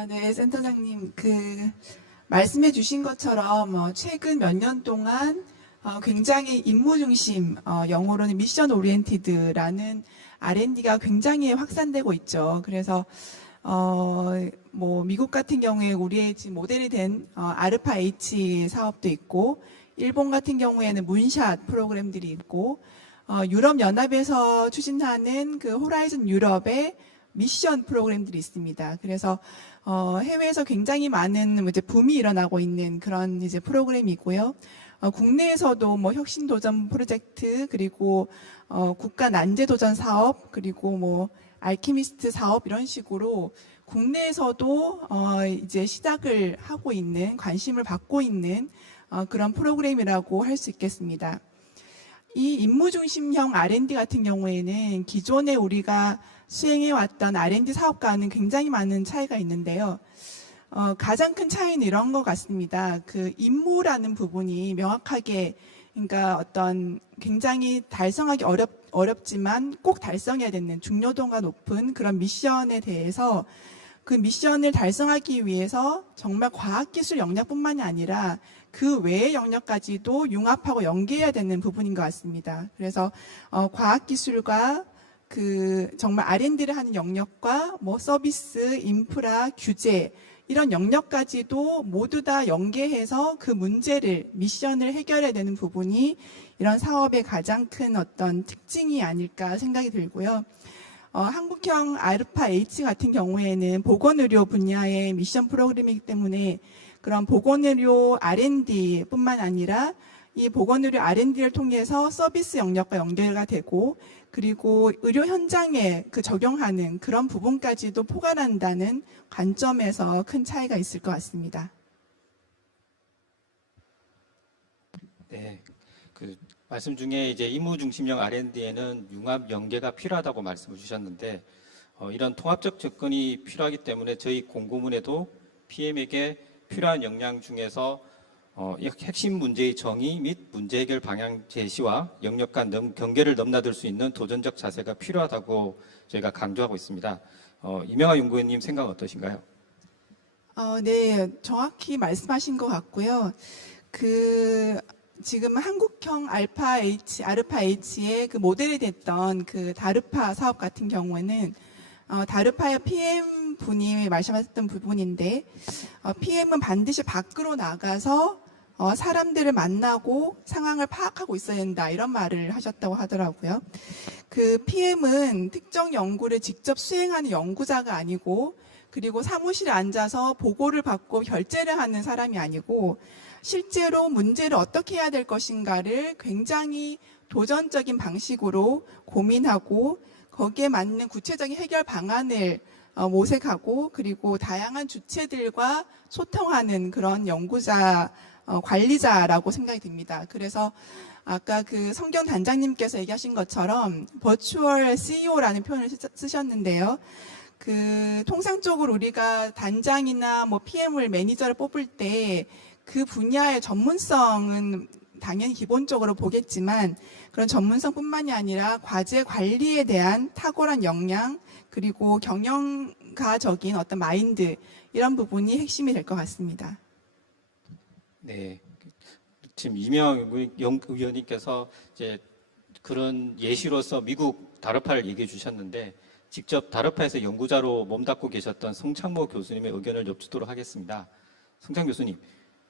네, 센터장님, 말씀해 주신 것처럼 최근 몇 년 동안 굉장히 임무 중심, 영어로는 미션 오리엔티드라는 R&D가 굉장히 확산되고 있죠. 그래서 미국 같은 경우에 우리의 지금 모델이 된 아르파-H 사업도 있고, 일본 같은 경우에는 문샷 프로그램들이 있고, 유럽 연합에서 추진하는 그 호라이즌 유럽의 미션 프로그램들이 있습니다. 그래서 해외에서 굉장히 많은 이제 붐이 일어나고 있는 그런 이제 프로그램이 있고요. 국내에서도 혁신 도전 프로젝트, 그리고 국가 난제 도전 사업, 그리고 알키미스트 사업 이런 식으로 국내에서도 이제 시작을 하고 있는, 관심을 받고 있는 그런 프로그램이라고 할 수 있겠습니다. 이 임무 중심형 R&D 같은 경우에는 기존에 우리가 수행해왔던 R&D 사업과는 굉장히 많은 차이가 있는데요. 가장 큰 차이는 이런 것 같습니다. 그 임무라는 부분이 명확하게, 그러니까 어떤 굉장히 달성하기 어렵지만 꼭 달성해야 되는 중요도가 높은 그런 미션에 대해서 그 미션을 달성하기 위해서 정말 과학기술 영역뿐만이 아니라 그 외의 영역까지도 융합하고 연계해야 되는 부분인 것 같습니다. 그래서 과학기술과 정말 R&D를 하는 영역과 서비스, 인프라, 규제 이런 영역까지도 모두 다 연계해서 그 문제를, 미션을 해결해야 되는 부분이 이런 사업의 가장 큰 어떤 특징이 아닐까 생각이 들고요. 한국형 아르파-H 같은 경우에는 보건의료 분야의 미션 프로그램이기 때문에 그런 보건의료 R&D 뿐만 아니라 이 보건의료 R&D를 통해서 서비스 영역과 연결가 되고, 그리고 의료 현장에 적용하는 그런 부분까지도 포괄한다는 관점에서 큰 차이가 있을 것 같습니다. 네, 말씀 중에 이제 임무 중심형 R&D에는 융합 연계가 필요하다고 말씀을 주셨는데 이런 통합적 접근이 필요하기 때문에 저희 공고문에도 PM에게 필요한 역량 중에서 핵심 문제의 정의 및 문제 해결 방향 제시와 영역 간 경계를 넘나들 수 있는 도전적 자세가 필요하다고 저희가 강조하고 있습니다. 이명하 연구원님 생각 어떠신가요? 네, 정확히 말씀하신 것 같고요. 지금 한국형 아르파-H의 그 모델이 됐던 그 다르파 사업 같은 경우에는 다르파의 PM 분이 말씀하셨던 부분인데 PM은 반드시 밖으로 나가서 사람들을 만나고 상황을 파악하고 있어야 된다 이런 말을 하셨다고 하더라고요. 그 PM은 특정 연구를 직접 수행하는 연구자가 아니고 그리고 사무실에 앉아서 보고를 받고 결제를 하는 사람이 아니고 실제로 문제를 어떻게 해야 될 것인가를 굉장히 도전적인 방식으로 고민하고 거기에 맞는 구체적인 해결 방안을 모색하고 그리고 다양한 주체들과 소통하는 그런 연구자, 관리자라고 생각이 듭니다. 그래서 아까 그 성경 단장님께서 얘기하신 것처럼 버추얼 CEO라는 표현을 쓰셨는데요. 통상적으로 우리가 단장이나 PM을 매니저를 뽑을 때 그 분야의 전문성은 당연히 기본적으로 보겠지만 그런 전문성뿐만이 아니라 과제 관리에 대한 탁월한 역량 그리고 경영가적인 어떤 마인드 이런 부분이 핵심이 될 것 같습니다. 네, 지금 이명하 의원님께서 이제 그런 예시로서 미국 다르파를 얘기해 주셨는데 직접 다르파에서 연구자로 몸담고 계셨던 성창모 교수님의 의견을 여쭙도록 하겠습니다. 성창 교수님,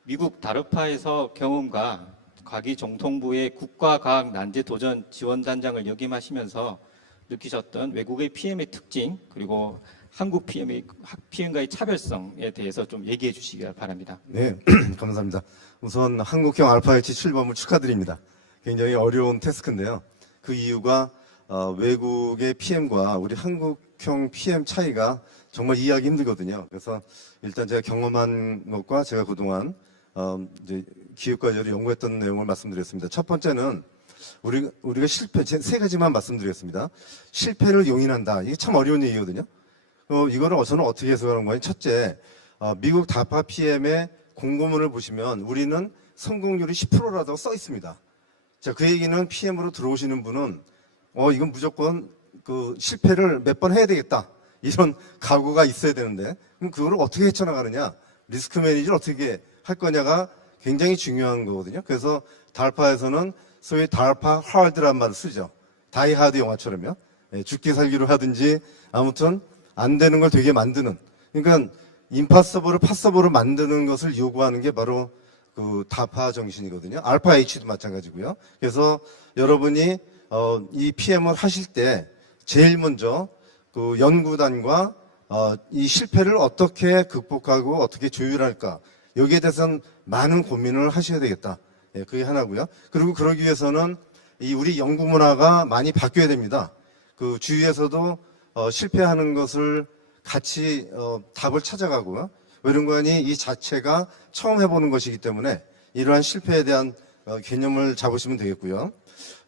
미국 다르파에서 경험과 과기정통부의 국가과학난제도전 지원단장을 역임하시면서 느끼셨던 외국의 PM의 특징 그리고 한국 PM과의 차별성에 대해서 좀 얘기해 주시기 바랍니다. 네, 감사합니다. 우선 한국형 알파이치 출범을 축하드립니다. 굉장히 어려운 태스크인데요. 그 이유가 외국의 PM과 우리 한국형 PM 차이가 정말 이해하기 힘들거든요. 그래서 일단 제가 경험한 것과 제가 그동안 이제 기획과제로 연구했던 내용을 말씀드렸습니다. 첫 번째는 우리가 실패, 세 가지만 말씀드리겠습니다. 실패를 용인한다. 이게 참 어려운 얘기거든요. 이거를 저는 어떻게 해석하는 거예요? 첫째, 미국 다파 PM의 공고문을 보시면 우리는 성공률이 10%라고 써 있습니다. 자, 그 얘기는 PM으로 들어오시는 분은 이건 무조건 그 실패를 몇 번 해야 되겠다. 이런 각오가 있어야 되는데, 그럼 그거를 어떻게 헤쳐나가느냐? 리스크 매니지를 어떻게 할 거냐가 굉장히 중요한 거거든요. 그래서 달파에서는 소위 달파 하드란 말을 쓰죠. 다이하드 영화처럼요. 죽기 살기로 하든지 아무튼 안 되는 걸 되게 만드는. 그러니까 임파서블을 파서블을 만드는 것을 요구하는 게 바로 그 다파 정신이거든요. 알파 H도 마찬가지고요. 그래서 여러분이 이 PM을 하실 때 제일 먼저 그 연구단과 이 실패를 어떻게 극복하고 어떻게 조율할까 여기에 대해서는 많은 고민을 하셔야 되겠다. 그게 하나고요. 그리고 그러기 위해서는 이 우리 연구 문화가 많이 바뀌어야 됩니다. 그 주위에서도 실패하는 것을 같이 답을 찾아가고요. 외령관이 이 자체가 처음 해보는 것이기 때문에 이러한 실패에 대한 개념을 잡으시면 되겠고요.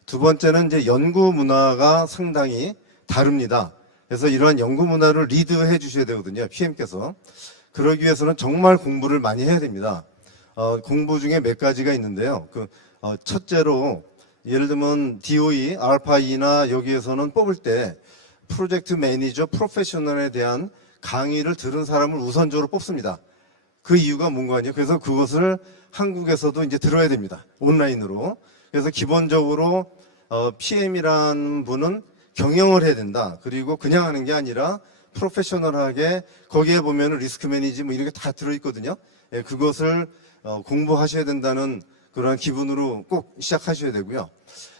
두 번째는 이제 연구 문화가 상당히 다릅니다. 그래서 이러한 연구 문화를 리드해 주셔야 되거든요. PM께서. 그러기 위해서는 정말 공부를 많이 해야 됩니다. 공부 중에 몇 가지가 있는데요. 첫째로 예를 들면 DOE, 알파이나 여기에서는 뽑을 때 프로젝트 매니저, 프로페셔널에 대한 강의를 들은 사람을 우선적으로 뽑습니다. 그 이유가 뭔가 아니에요. 그래서 그것을 한국에서도 이제 들어야 됩니다. 온라인으로. 그래서 기본적으로 PM이라는 분은 경영을 해야 된다. 그리고 그냥 하는 게 아니라 프로페셔널하게 거기에 보면 리스크 매니지 뭐 이런 게 다 들어있거든요. 그것을 공부하셔야 된다는 그런 기분으로 꼭 시작하셔야 되고요.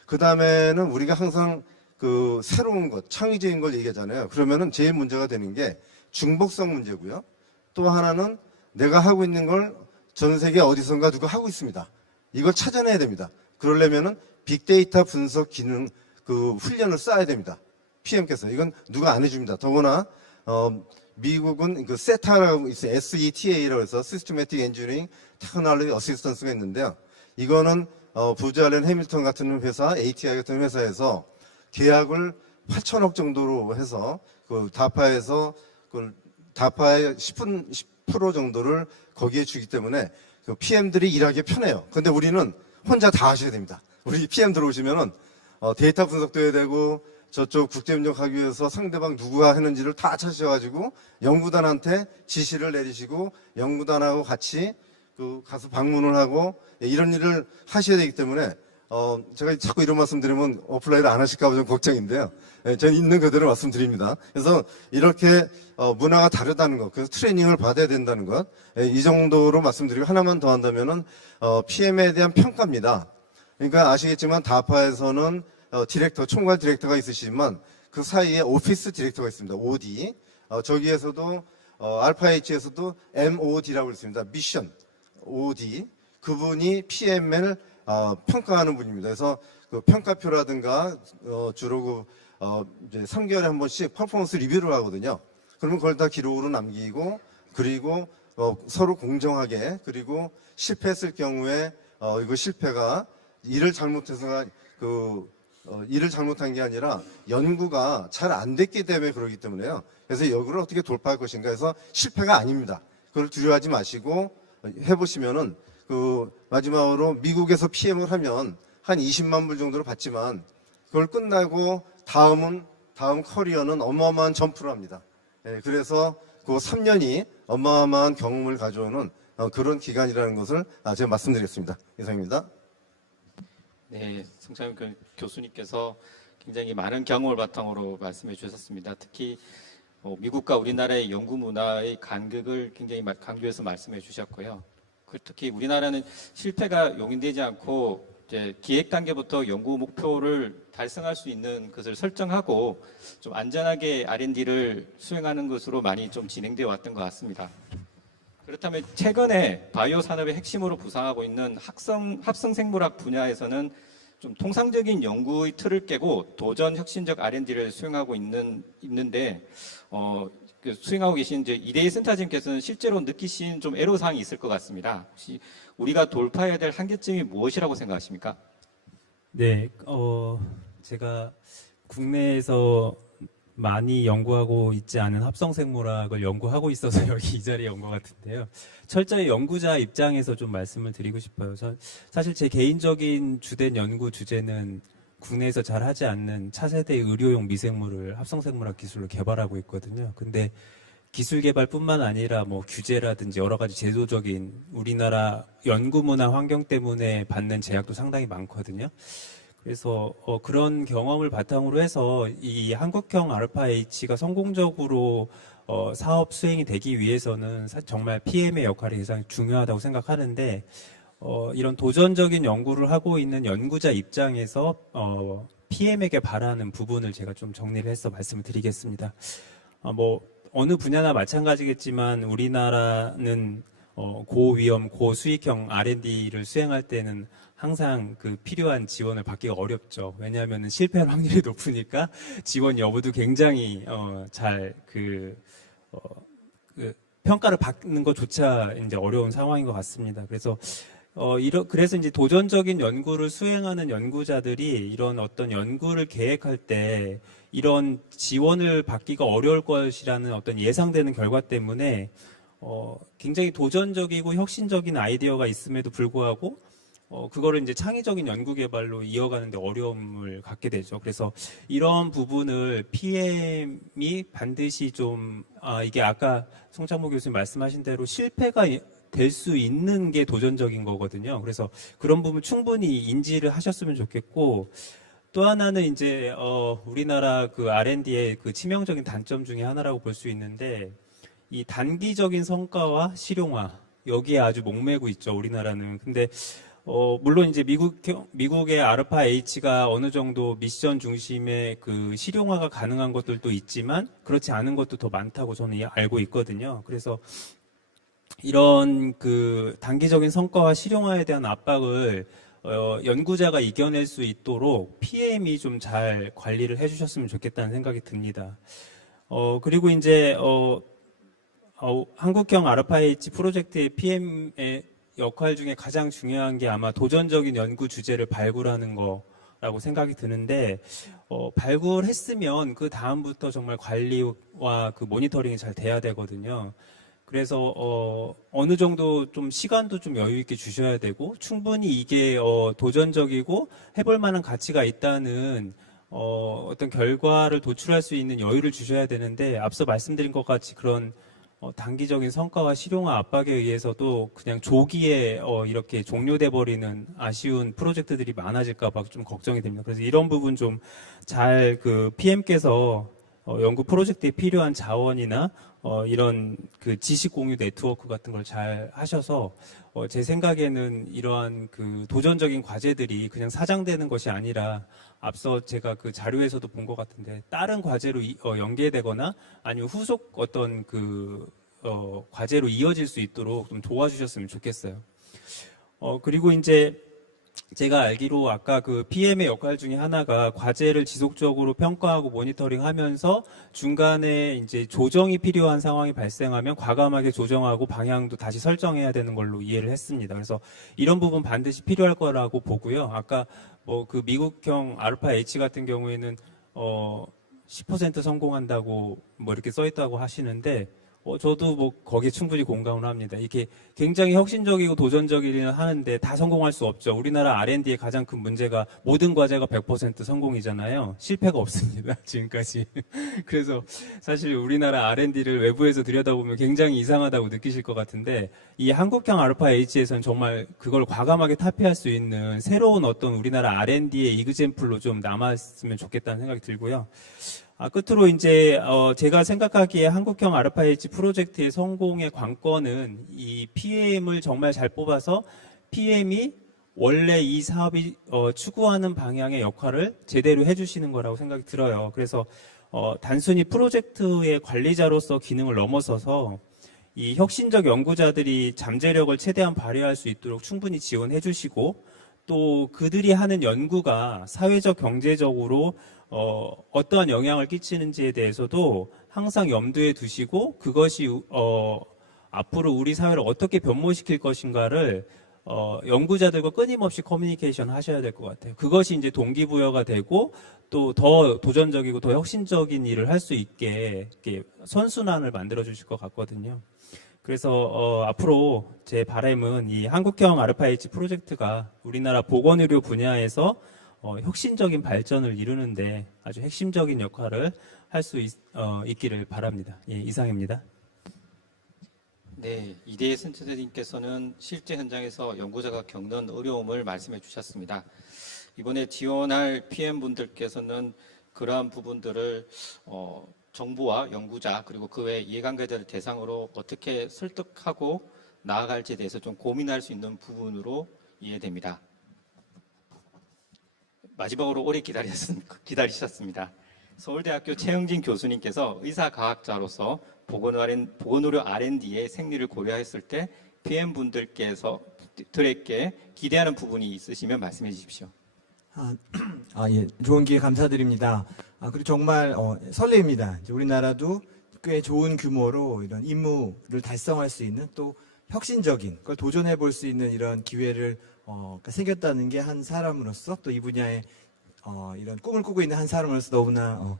그 다음에는 우리가 항상 그 새로운 것, 창의적인 걸 얘기하잖아요. 그러면은 제일 문제가 되는 게 중복성 문제고요. 또 하나는 내가 하고 있는 걸 전 세계 어디선가 누가 하고 있습니다. 이걸 찾아내야 됩니다. 그러려면은 빅데이터 분석 기능 그 훈련을 쌓아야 됩니다. PM께서 이건 누가 안 해줍니다. 더구나 미국은 그 세타라고 있어요. SETA라고 해서 Systematic Engineering Technology Assistance가 있는데요. 이거는 부지 알렌 해밀턴 같은 회사, ATI 같은 회사에서 계약을 8천억 정도로 해서 그 다파에서 그 다파의 10% 정도를 거기에 주기 때문에 그 PM들이 일하기 편해요. 근데 우리는 혼자 다 하셔야 됩니다. 우리 PM 들어오시면은 데이터 분석도 해야 되고 저쪽 국제협력하기 위해서 상대방 누구가 했는지를 다 찾으셔가지고 연구단한테 지시를 내리시고 연구단하고 같이 그 가서 방문을 하고 이런 일을 하셔야 되기 때문에 제가 자꾸 이런 말씀 드리면 어플라이를 안 하실까 봐 좀 걱정인데요. 저는 있는 그대로 말씀드립니다. 그래서 이렇게 문화가 다르다는 것, 그래서 트레이닝을 받아야 된다는 것, 이 정도로 말씀드리고 하나만 더 한다면은 PM에 대한 평가입니다. 그러니까 아시겠지만 다파에서는 디렉터, 총괄 디렉터가 있으시지만 그 사이에 오피스 디렉터가 있습니다. OD. 저기에서도 알파H에서도 MOD라고 있습니다. 미션 OD. 그분이 PM을 평가하는 분입니다. 그래서 그 평가표라든가 주로 이제 3개월에 한 번씩 퍼포먼스 리뷰를 하거든요. 그러면 그걸 다 기록으로 남기고 그리고 서로 공정하게 그리고 실패했을 경우에 이거 실패가 일을 잘못해서가 일을 잘못한 게 아니라 연구가 잘 안 됐기 때문에 그러기 때문에요. 그래서 여기를 어떻게 돌파할 것인가 해서 실패가 아닙니다. 그걸 두려워하지 마시고 해보시면은 마지막으로 미국에서 PM을 하면 한 20만 불 정도를 받지만 그걸 끝나고 다음 커리어는 어마어마한 점프를 합니다. 그래서 그 3년이 어마어마한 경험을 가져오는 그런 기간이라는 것을 제가 말씀드리겠습니다. 이상입니다. 네, 성창 교수님께서 굉장히 많은 경험을 바탕으로 말씀해 주셨습니다. 특히 미국과 우리나라의 연구 문화의 간극을 굉장히 강조해서 말씀해 주셨고요. 특히 우리나라는 실패가 용인되지 않고 이제 기획 단계부터 연구 목표를 달성할 수 있는 것을 설정하고 좀 안전하게 R&D를 수행하는 것으로 많이 좀 진행되어 왔던 것 같습니다. 그렇다면 최근에 바이오 산업의 핵심으로 부상하고 있는 합성 생물학 분야에서는 좀 통상적인 연구의 틀을 깨고 도전 혁신적 R&D를 수행하고 있는데 수행하고 계신 이제 이대희 센터장님께서는 실제로 느끼신 좀 애로사항이 있을 것 같습니다. 혹시 우리가 돌파해야 될 한계점이 무엇이라고 생각하십니까? 네, 제가 국내에서 많이 연구하고 있지 않은 합성생물학을 연구하고 있어서 여기 이 자리에 온 것 같은데요. 철저히 연구자 입장에서 좀 말씀을 드리고 싶어요. 사실 제 개인적인 주된 연구 주제는 국내에서 잘 하지 않는 차세대 의료용 미생물을 합성생물학 기술로 개발하고 있거든요. 근데 기술 개발뿐만 아니라 뭐 규제라든지 여러 가지 제도적인 우리나라 연구 문화 환경 때문에 받는 제약도 상당히 많거든요. 그래서 그런 경험을 바탕으로 해서 이 한국형 알파-H가 성공적으로 사업 수행이 되기 위해서는 정말 PM의 역할이 굉장히 중요하다고 생각하는데 이런 도전적인 연구를 하고 있는 연구자 입장에서 PM에게 바라는 부분을 제가 좀 정리를 해서 말씀을 드리겠습니다. 뭐 어느 분야나 마찬가지겠지만 우리나라는 고위험, 고수익형 R&D를 수행할 때는 항상 그 필요한 지원을 받기가 어렵죠. 왜냐하면 실패할 확률이 높으니까 지원 여부도 굉장히 평가를 받는 것조차 이제 어려운 상황인 것 같습니다. 그래서 그래서 이제 도전적인 연구를 수행하는 연구자들이 이런 어떤 연구를 계획할 때 이런 지원을 받기가 어려울 것이라는 어떤 예상되는 결과 때문에 굉장히 도전적이고 혁신적인 아이디어가 있음에도 불구하고 그거를 이제 창의적인 연구 개발로 이어가는데 어려움을 갖게 되죠. 그래서 이런 부분을 PM이 반드시 이게 아까 송창모 교수님 말씀하신 대로 실패가 될 수 있는 게 도전적인 거거든요. 그래서 그런 부분 충분히 인지를 하셨으면 좋겠고, 또 하나는 이제 우리나라 그 R&D의 그 치명적인 단점 중에 하나라고 볼 수 있는데, 이 단기적인 성과와 실용화, 여기에 아주 목매고 있죠, 우리나라는. 근데 물론 이제 미국의 알파-H가 어느 정도 미션 중심의 그 실용화가 가능한 것들도 있지만 그렇지 않은 것도 더 많다고 저는 알고 있거든요. 그래서 이런 그 단기적인 성과와 실용화에 대한 압박을 연구자가 이겨낼 수 있도록 PM이 좀 잘 관리를 해주셨으면 좋겠다는 생각이 듭니다. 그리고 이제 한국형 알파-H 프로젝트의 PM의 역할 중에 가장 중요한 게 아마 도전적인 연구 주제를 발굴하는 거라고 생각이 드는데, 발굴했으면 그 다음부터 정말 관리와 그 모니터링이 잘 돼야 되거든요. 그래서 어느 정도 좀 시간도 좀 여유 있게 주셔야 되고, 충분히 이게 도전적이고 해볼 만한 가치가 있다는 어떤 결과를 도출할 수 있는 여유를 주셔야 되는데, 앞서 말씀드린 것 같이 그런 단기적인 성과와 실용화 압박에 의해서도 그냥 조기에 이렇게 종료돼 버리는 아쉬운 프로젝트들이 많아질까 봐 좀 걱정이 됩니다. 그래서 이런 부분 좀 잘 그 PM께서 연구 프로젝트에 필요한 자원이나 이런 그 지식 공유 네트워크 같은 걸 잘 하셔서 제 생각에는 이러한 그 도전적인 과제들이 그냥 사장되는 것이 아니라, 앞서 제가 그 자료에서도 본 것 같은데 다른 과제로 연계되거나 아니면 후속 어떤 그 과제로 이어질 수 있도록 좀 도와주셨으면 좋겠어요. 그리고 이제 제가 알기로 아까 그 PM의 역할 중에 하나가 과제를 지속적으로 평가하고 모니터링하면서 중간에 이제 조정이 필요한 상황이 발생하면 과감하게 조정하고 방향도 다시 설정해야 되는 걸로 이해를 했습니다. 그래서 이런 부분 반드시 필요할 거라고 보고요. 아까 뭐 그 미국형 알파-H 같은 경우에는 10% 성공한다고 뭐 이렇게 써 있다고 하시는데, 저도 뭐 거기에 충분히 공감을 합니다. 이게 굉장히 혁신적이고 도전적이긴 하는데 다 성공할 수 없죠. 우리나라 R&D의 가장 큰 문제가 모든 과제가 100% 성공이잖아요. 실패가 없습니다. 지금까지. 그래서 사실 우리나라 R&D를 외부에서 들여다보면 굉장히 이상하다고 느끼실 것 같은데 이 한국형 알파 H에서는 정말 그걸 과감하게 타피할 수 있는 새로운 어떤 우리나라 R&D의 이그젬플로 좀 남았으면 좋겠다는 생각이 들고요. 끝으로 이제 제가 생각하기에 한국형 RFIH 프로젝트의 성공의 관건은 이 PM을 정말 잘 뽑아서 PM이 원래 이 사업이 추구하는 방향의 역할을 제대로 해주시는 거라고 생각이 들어요. 그래서 단순히 프로젝트의 관리자로서 기능을 넘어서서 이 혁신적 연구자들이 잠재력을 최대한 발휘할 수 있도록 충분히 지원해 주시고 또 그들이 하는 연구가 사회적 경제적으로 어떠한 영향을 끼치는지에 대해서도 항상 염두에 두시고 그것이 앞으로 우리 사회를 어떻게 변모시킬 것인가를 연구자들과 끊임없이 커뮤니케이션 하셔야 될 것 같아요. 그것이 이제 동기부여가 되고 또 더 도전적이고 더 혁신적인 일을 할 수 있게 이렇게 선순환을 만들어 주실 것 같거든요. 그래서 앞으로 제 바람은 이 한국형 RFIH 프로젝트가 우리나라 보건의료 분야에서 혁신적인 발전을 이루는데 아주 핵심적인 역할을 할 수 있기를 바랍니다. 예, 이상입니다. 네, 이대희 선생님께서는 실제 현장에서 연구자가 겪는 어려움을 말씀해 주셨습니다. 이번에 지원할 PM분들께서는 그러한 부분들을 정부와 연구자 그리고 그 외 이해관계자를 대상으로 어떻게 설득하고 나아갈지에 대해서 좀 고민할 수 있는 부분으로 이해됩니다. 마지막으로 오래 기다리셨습니다. 서울대학교 최영진 교수님께서 의사과학자로서 보건의료 R&D의 생리를 고려했을 때 PM분들께 기대하는 부분이 있으시면 말씀해 주십시오. 예, 좋은 기회 감사드립니다. 그리고 정말 설레입니다. 이제 우리나라도 꽤 좋은 규모로 이런 임무를 달성할 수 있는 또 혁신적인 걸 도전해 볼 수 있는 이런 기회를 생겼다는 게 한 사람으로서 또 이 분야에 이런 꿈을 꾸고 있는 한 사람으로서 너무나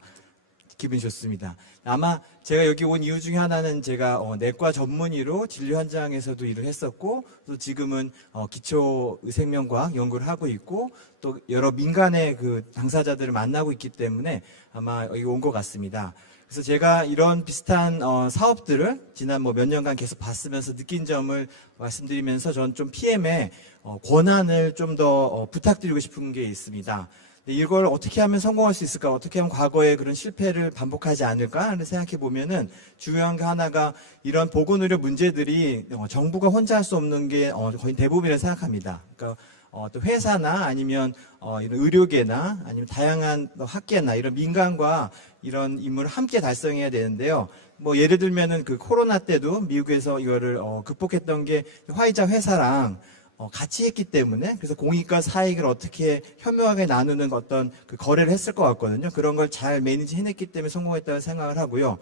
기분이 좋습니다. 아마 제가 여기 온 이유 중에 하나는 제가 내과 전문의로 진료 현장에서도 일을 했었고 또 지금은 기초의생명과학 연구를 하고 있고 또 여러 민간의 그 당사자들을 만나고 있기 때문에 아마 여기 온 것 같습니다. 그래서 제가 이런 비슷한 사업들을 지난 몇 년간 계속 봤으면서 느낀 점을 말씀드리면서 저는 좀 PM의 권한을 좀 더 부탁드리고 싶은 게 있습니다. 이걸 어떻게 하면 성공할 수 있을까? 어떻게 하면 과거에 그런 실패를 반복하지 않을까? 하는 생각해 보면은 중요한 게 하나가 이런 보건의료 문제들이 정부가 혼자 할 수 없는 게 거의 대부분이라고 생각합니다. 그러니까 또 회사나 아니면 이런 의료계나 아니면 다양한 학계나 이런 민간과 이런 임무를 함께 달성해야 되는데요. 예를 들면은 그 코로나 때도 미국에서 이거를 극복했던 게 화이자 회사랑 같이 했기 때문에 그래서 공익과 사익을 어떻게 현명하게 나누는 어떤 그 거래를 했을 것 같거든요. 그런 걸 잘 매니지 해냈기 때문에 성공했다고 생각을 하고요.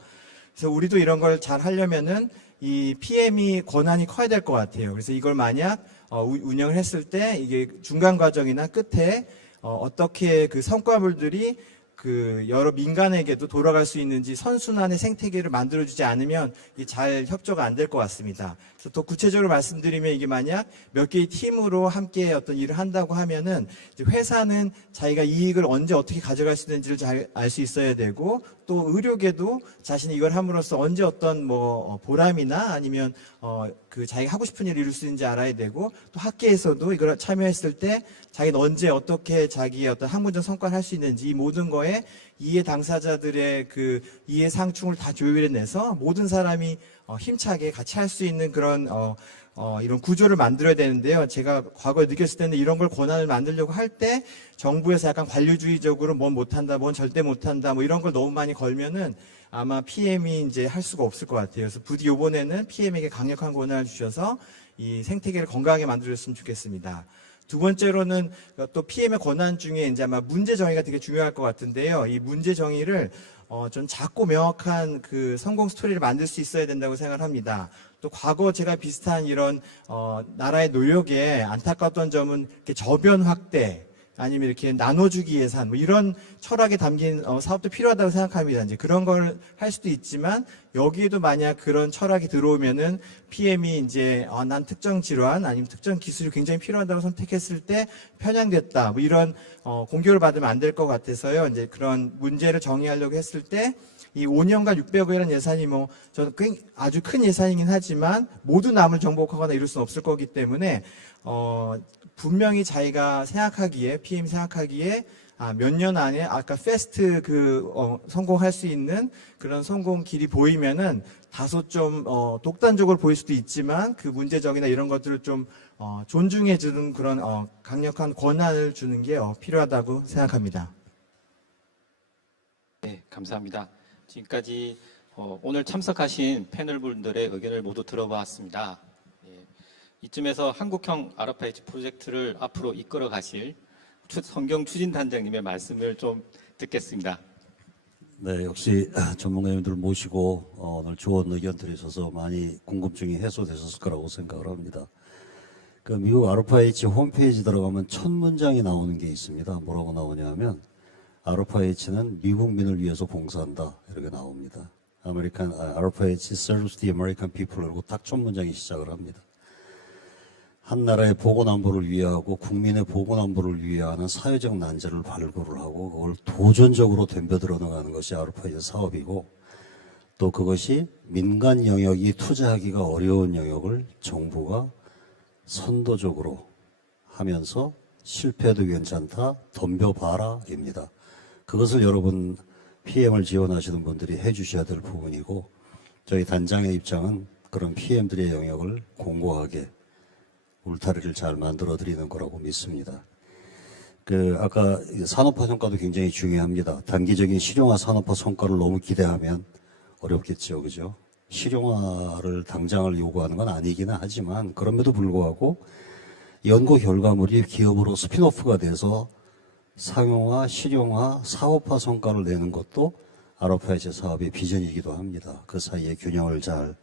그래서 우리도 이런 걸 잘 하려면은 이 PM이 권한이 커야 될 것 같아요. 그래서 이걸 만약 운영을 했을 때 이게 중간 과정이나 끝에 어떻게 그 성과물들이 그 여러 민간에게도 돌아갈 수 있는지 선순환의 생태계를 만들어주지 않으면 이게 잘 협조가 안 될 것 같습니다. 그래서 더 구체적으로 말씀드리면 이게 만약 몇 개의 팀으로 함께 어떤 일을 한다고 하면은 이제 회사는 자기가 이익을 언제 어떻게 가져갈 수 있는지를 잘 알 수 있어야 되고 또 의료계도 자신이 이걸 함으로써 언제 어떤 보람이나 아니면 그 자기가 하고 싶은 일을 이룰 수 있는지 알아야 되고 또 학계에서도 이걸 참여했을 때 자기는 언제 어떻게 자기의 어떤 학문적 성과를 할 수 있는지 이 모든 거에 이해 당사자들의 그 이해 상충을 다 조율해내서 모든 사람이 힘차게 같이 할 수 있는 그런 이런 구조를 만들어야 되는데요. 제가 과거에 느꼈을 때는 이런 걸 권한을 만들려고 할 때 정부에서 약간 관료주의적으로 뭔 못한다, 뭔 절대 못한다, 이런 걸 너무 많이 걸면은 아마 PM이 이제 할 수가 없을 것 같아요. 그래서 부디 이번에는 PM에게 강력한 권한을 주셔서 이 생태계를 건강하게 만들어줬으면 좋겠습니다. 두 번째로는 또 PM의 권한 중에 이제 아마 문제 정의가 되게 중요할 것 같은데요. 이 문제 정의를 좀 작고 명확한 그 성공 스토리를 만들 수 있어야 된다고 생각을 합니다. 또 과거 제가 비슷한 이런 나라의 노력에 안타까웠던 점은 이렇게 저변 확대, 아니면 이렇게 나눠주기 예산 뭐 이런 철학에 담긴 사업도 필요하다고 생각합니다. 이제 그런 걸 할 수도 있지만 여기에도 만약 그런 철학이 들어오면은 PM이 이제 난 특정 질환 아니면 특정 기술이 굉장히 필요하다고 선택했을 때 편향됐다 뭐 이런 공격을 받으면 안 될 것 같아서요. 이제 그런 문제를 정의하려고 했을 때 이 5년간 600억 원이라는 예산이 뭐 저는 아주 큰 예산이긴 하지만 모두 남을 정복하거나 이럴 수는 없을 거기 때문에 분명히 자기가 생각하기에 PM 생각하기에 몇 년 안에 아까 패스트 성공할 수 있는 그런 성공 길이 보이면은 다소 좀 독단적으로 보일 수도 있지만 그 문제적이나 이런 것들을 좀 존중해 주는 그런 강력한 권한을 주는 게 필요하다고 생각합니다. 네, 감사합니다. 지금까지 오늘 참석하신 패널분들의 의견을 모두 들어봤습니다. 예, 이쯤에서 한국형 RFIH 프로젝트를 앞으로 이끌어 가실 성경 추진단장님의 말씀을 좀 듣겠습니다. 네, 역시 전문가님들 모시고 오늘 좋은 의견 들으셔서 많이 궁금증이 해소되셨을 거라고 생각을 합니다. 그 미국 RFIH 홈페이지 들어가면 첫 문장이 나오는 게 있습니다. 뭐라고 나오냐면 RFIH는 미국민을 위해서 봉사한다 이렇게 나옵니다. RFIH serves the American people 그리고 딱 첫 문장이 시작을 합니다. 한 나라의 보건안보를 위하고 국민의 보건안보를 위하는 사회적 난제를 발굴을 하고 그걸 도전적으로 덤벼들어 나가는 것이 RFIH 사업이고 또 그것이 민간 영역이 투자하기가 어려운 영역을 정부가 선도적으로 하면서 실패해도 괜찮다 덤벼봐라입니다. 그것을 여러분 PM을 지원하시는 분들이 해주셔야 될 부분이고 저희 단장의 입장은 그런 PM들의 영역을 공고하게 울타리를 잘 만들어 드리는 거라고 믿습니다. 아까 산업화 성과도 굉장히 중요합니다. 단기적인 실용화 산업화 성과를 너무 기대하면 어렵겠죠. 그죠? 실용화를 당장을 요구하는 건 아니기는 하지만 그럼에도 불구하고 연구 결과물이 기업으로 스핀오프가 돼서 상용화, 실용화, 사업화 성과를 내는 것도 RFIH 사업의 비전이기도 합니다. 그 사이에 균형을 잘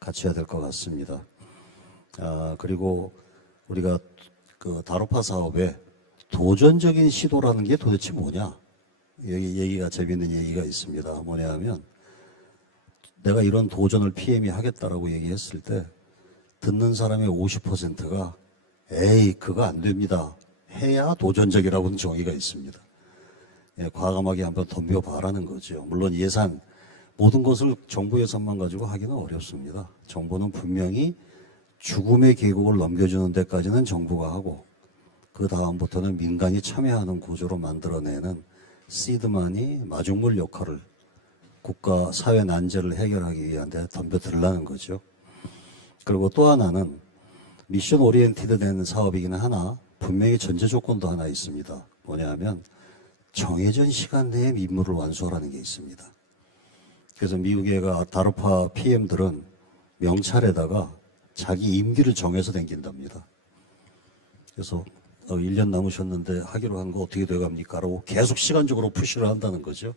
갖춰야 될 것 같습니다. 그리고 우리가 그 다로파 사업에 도전적인 시도라는 게 도대체 뭐냐? 여기 재밌는 얘기가 있습니다. 뭐냐 하면 내가 이런 도전을 PM이 하겠다라고 얘기했을 때 듣는 사람의 50%가 에이 그거 안 됩니다. 해야 도전적이라고는 정의가 있습니다. 예, 과감하게 한번 덤벼봐라는 거죠. 물론 모든 것을 정부 예산만 가지고 하기는 어렵습니다. 정부는 분명히 죽음의 계곡을 넘겨주는 데까지는 정부가 하고 그 다음부터는 민간이 참여하는 구조로 만들어내는 시드만이 마중물 역할을 국가 사회 난제를 해결하기 위한 데 덤벼들라는 거죠. 그리고 또 하나는 미션 오리엔티드 된 사업이긴 하나 분명히 전제 조건도 하나 있습니다. 뭐냐면 정해진 시간 내에 임무를 완수하라는 게 있습니다. 그래서 미국의 다르파 PM들은 명찰에다가 자기 임기를 정해서 댕긴답니다. 그래서 1년 남으셨는데 하기로 한 거 어떻게 돼갑니까? 라고 계속 시간적으로 푸시를 한다는 거죠.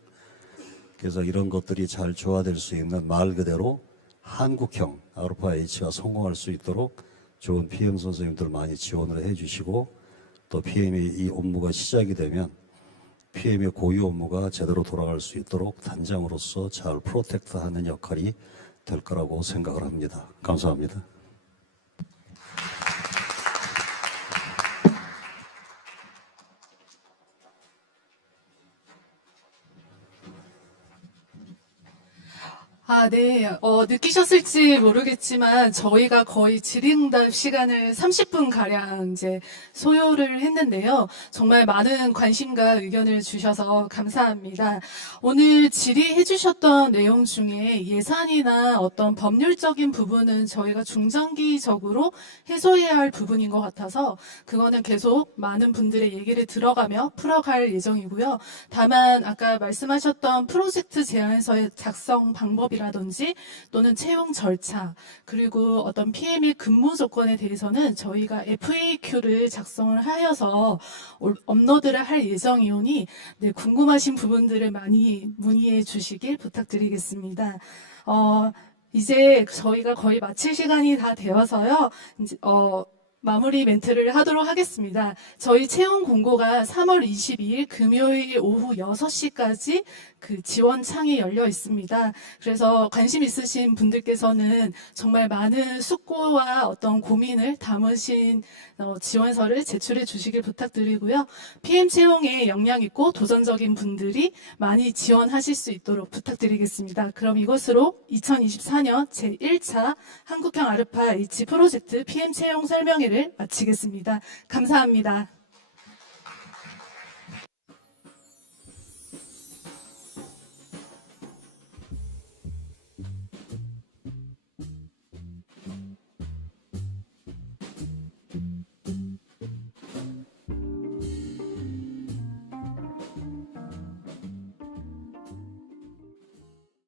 그래서 이런 것들이 잘 조화될 수 있는 말 그대로 한국형 RFIH가 성공할 수 있도록 좋은 PM 선생님들 많이 지원을 해주시고 또 PM의 이 업무가 시작이 되면 PM의 고유 업무가 제대로 돌아갈 수 있도록 단장으로서 잘 프로텍트하는 역할이 될 거라고 생각을 합니다. 감사합니다. 네. 느끼셨을지 모르겠지만 저희가 거의 질의응답 시간을 30분 가량 이제 소요를 했는데요. 정말 많은 관심과 의견을 주셔서 감사합니다. 오늘 질의해 주셨던 내용 중에 예산이나 어떤 법률적인 부분은 저희가 중장기적으로 해소해야 할 부분인 것 같아서 그거는 계속 많은 분들의 얘기를 들어가며 풀어갈 예정이고요. 다만 아까 말씀하셨던 프로젝트 제안서의 작성 방법이라든지 또는 채용 절차 그리고 어떤 PM의 근무 조건에 대해서는 저희가 FAQ를 작성을 하여서 업로드를 할 예정이오니 궁금하신 부분들을 많이 문의해 주시길 부탁드리겠습니다. 이제 저희가 거의 마칠 시간이 다 되어서요. 이제, 마무리 멘트를 하도록 하겠습니다. 저희 채용 공고가 3월 22일 금요일 오후 6시까지 그 지원창이 열려 있습니다. 그래서 관심 있으신 분들께서는 정말 많은 숙고와 어떤 고민을 담으신 지원서를 제출해 주시길 부탁드리고요. PM 채용에 역량 있고 도전적인 분들이 많이 지원하실 수 있도록 부탁드리겠습니다. 그럼 이것으로 2024년 제1차 한국형 아르파 H 프로젝트 PM 채용 설명회를 마치겠습니다. 감사합니다.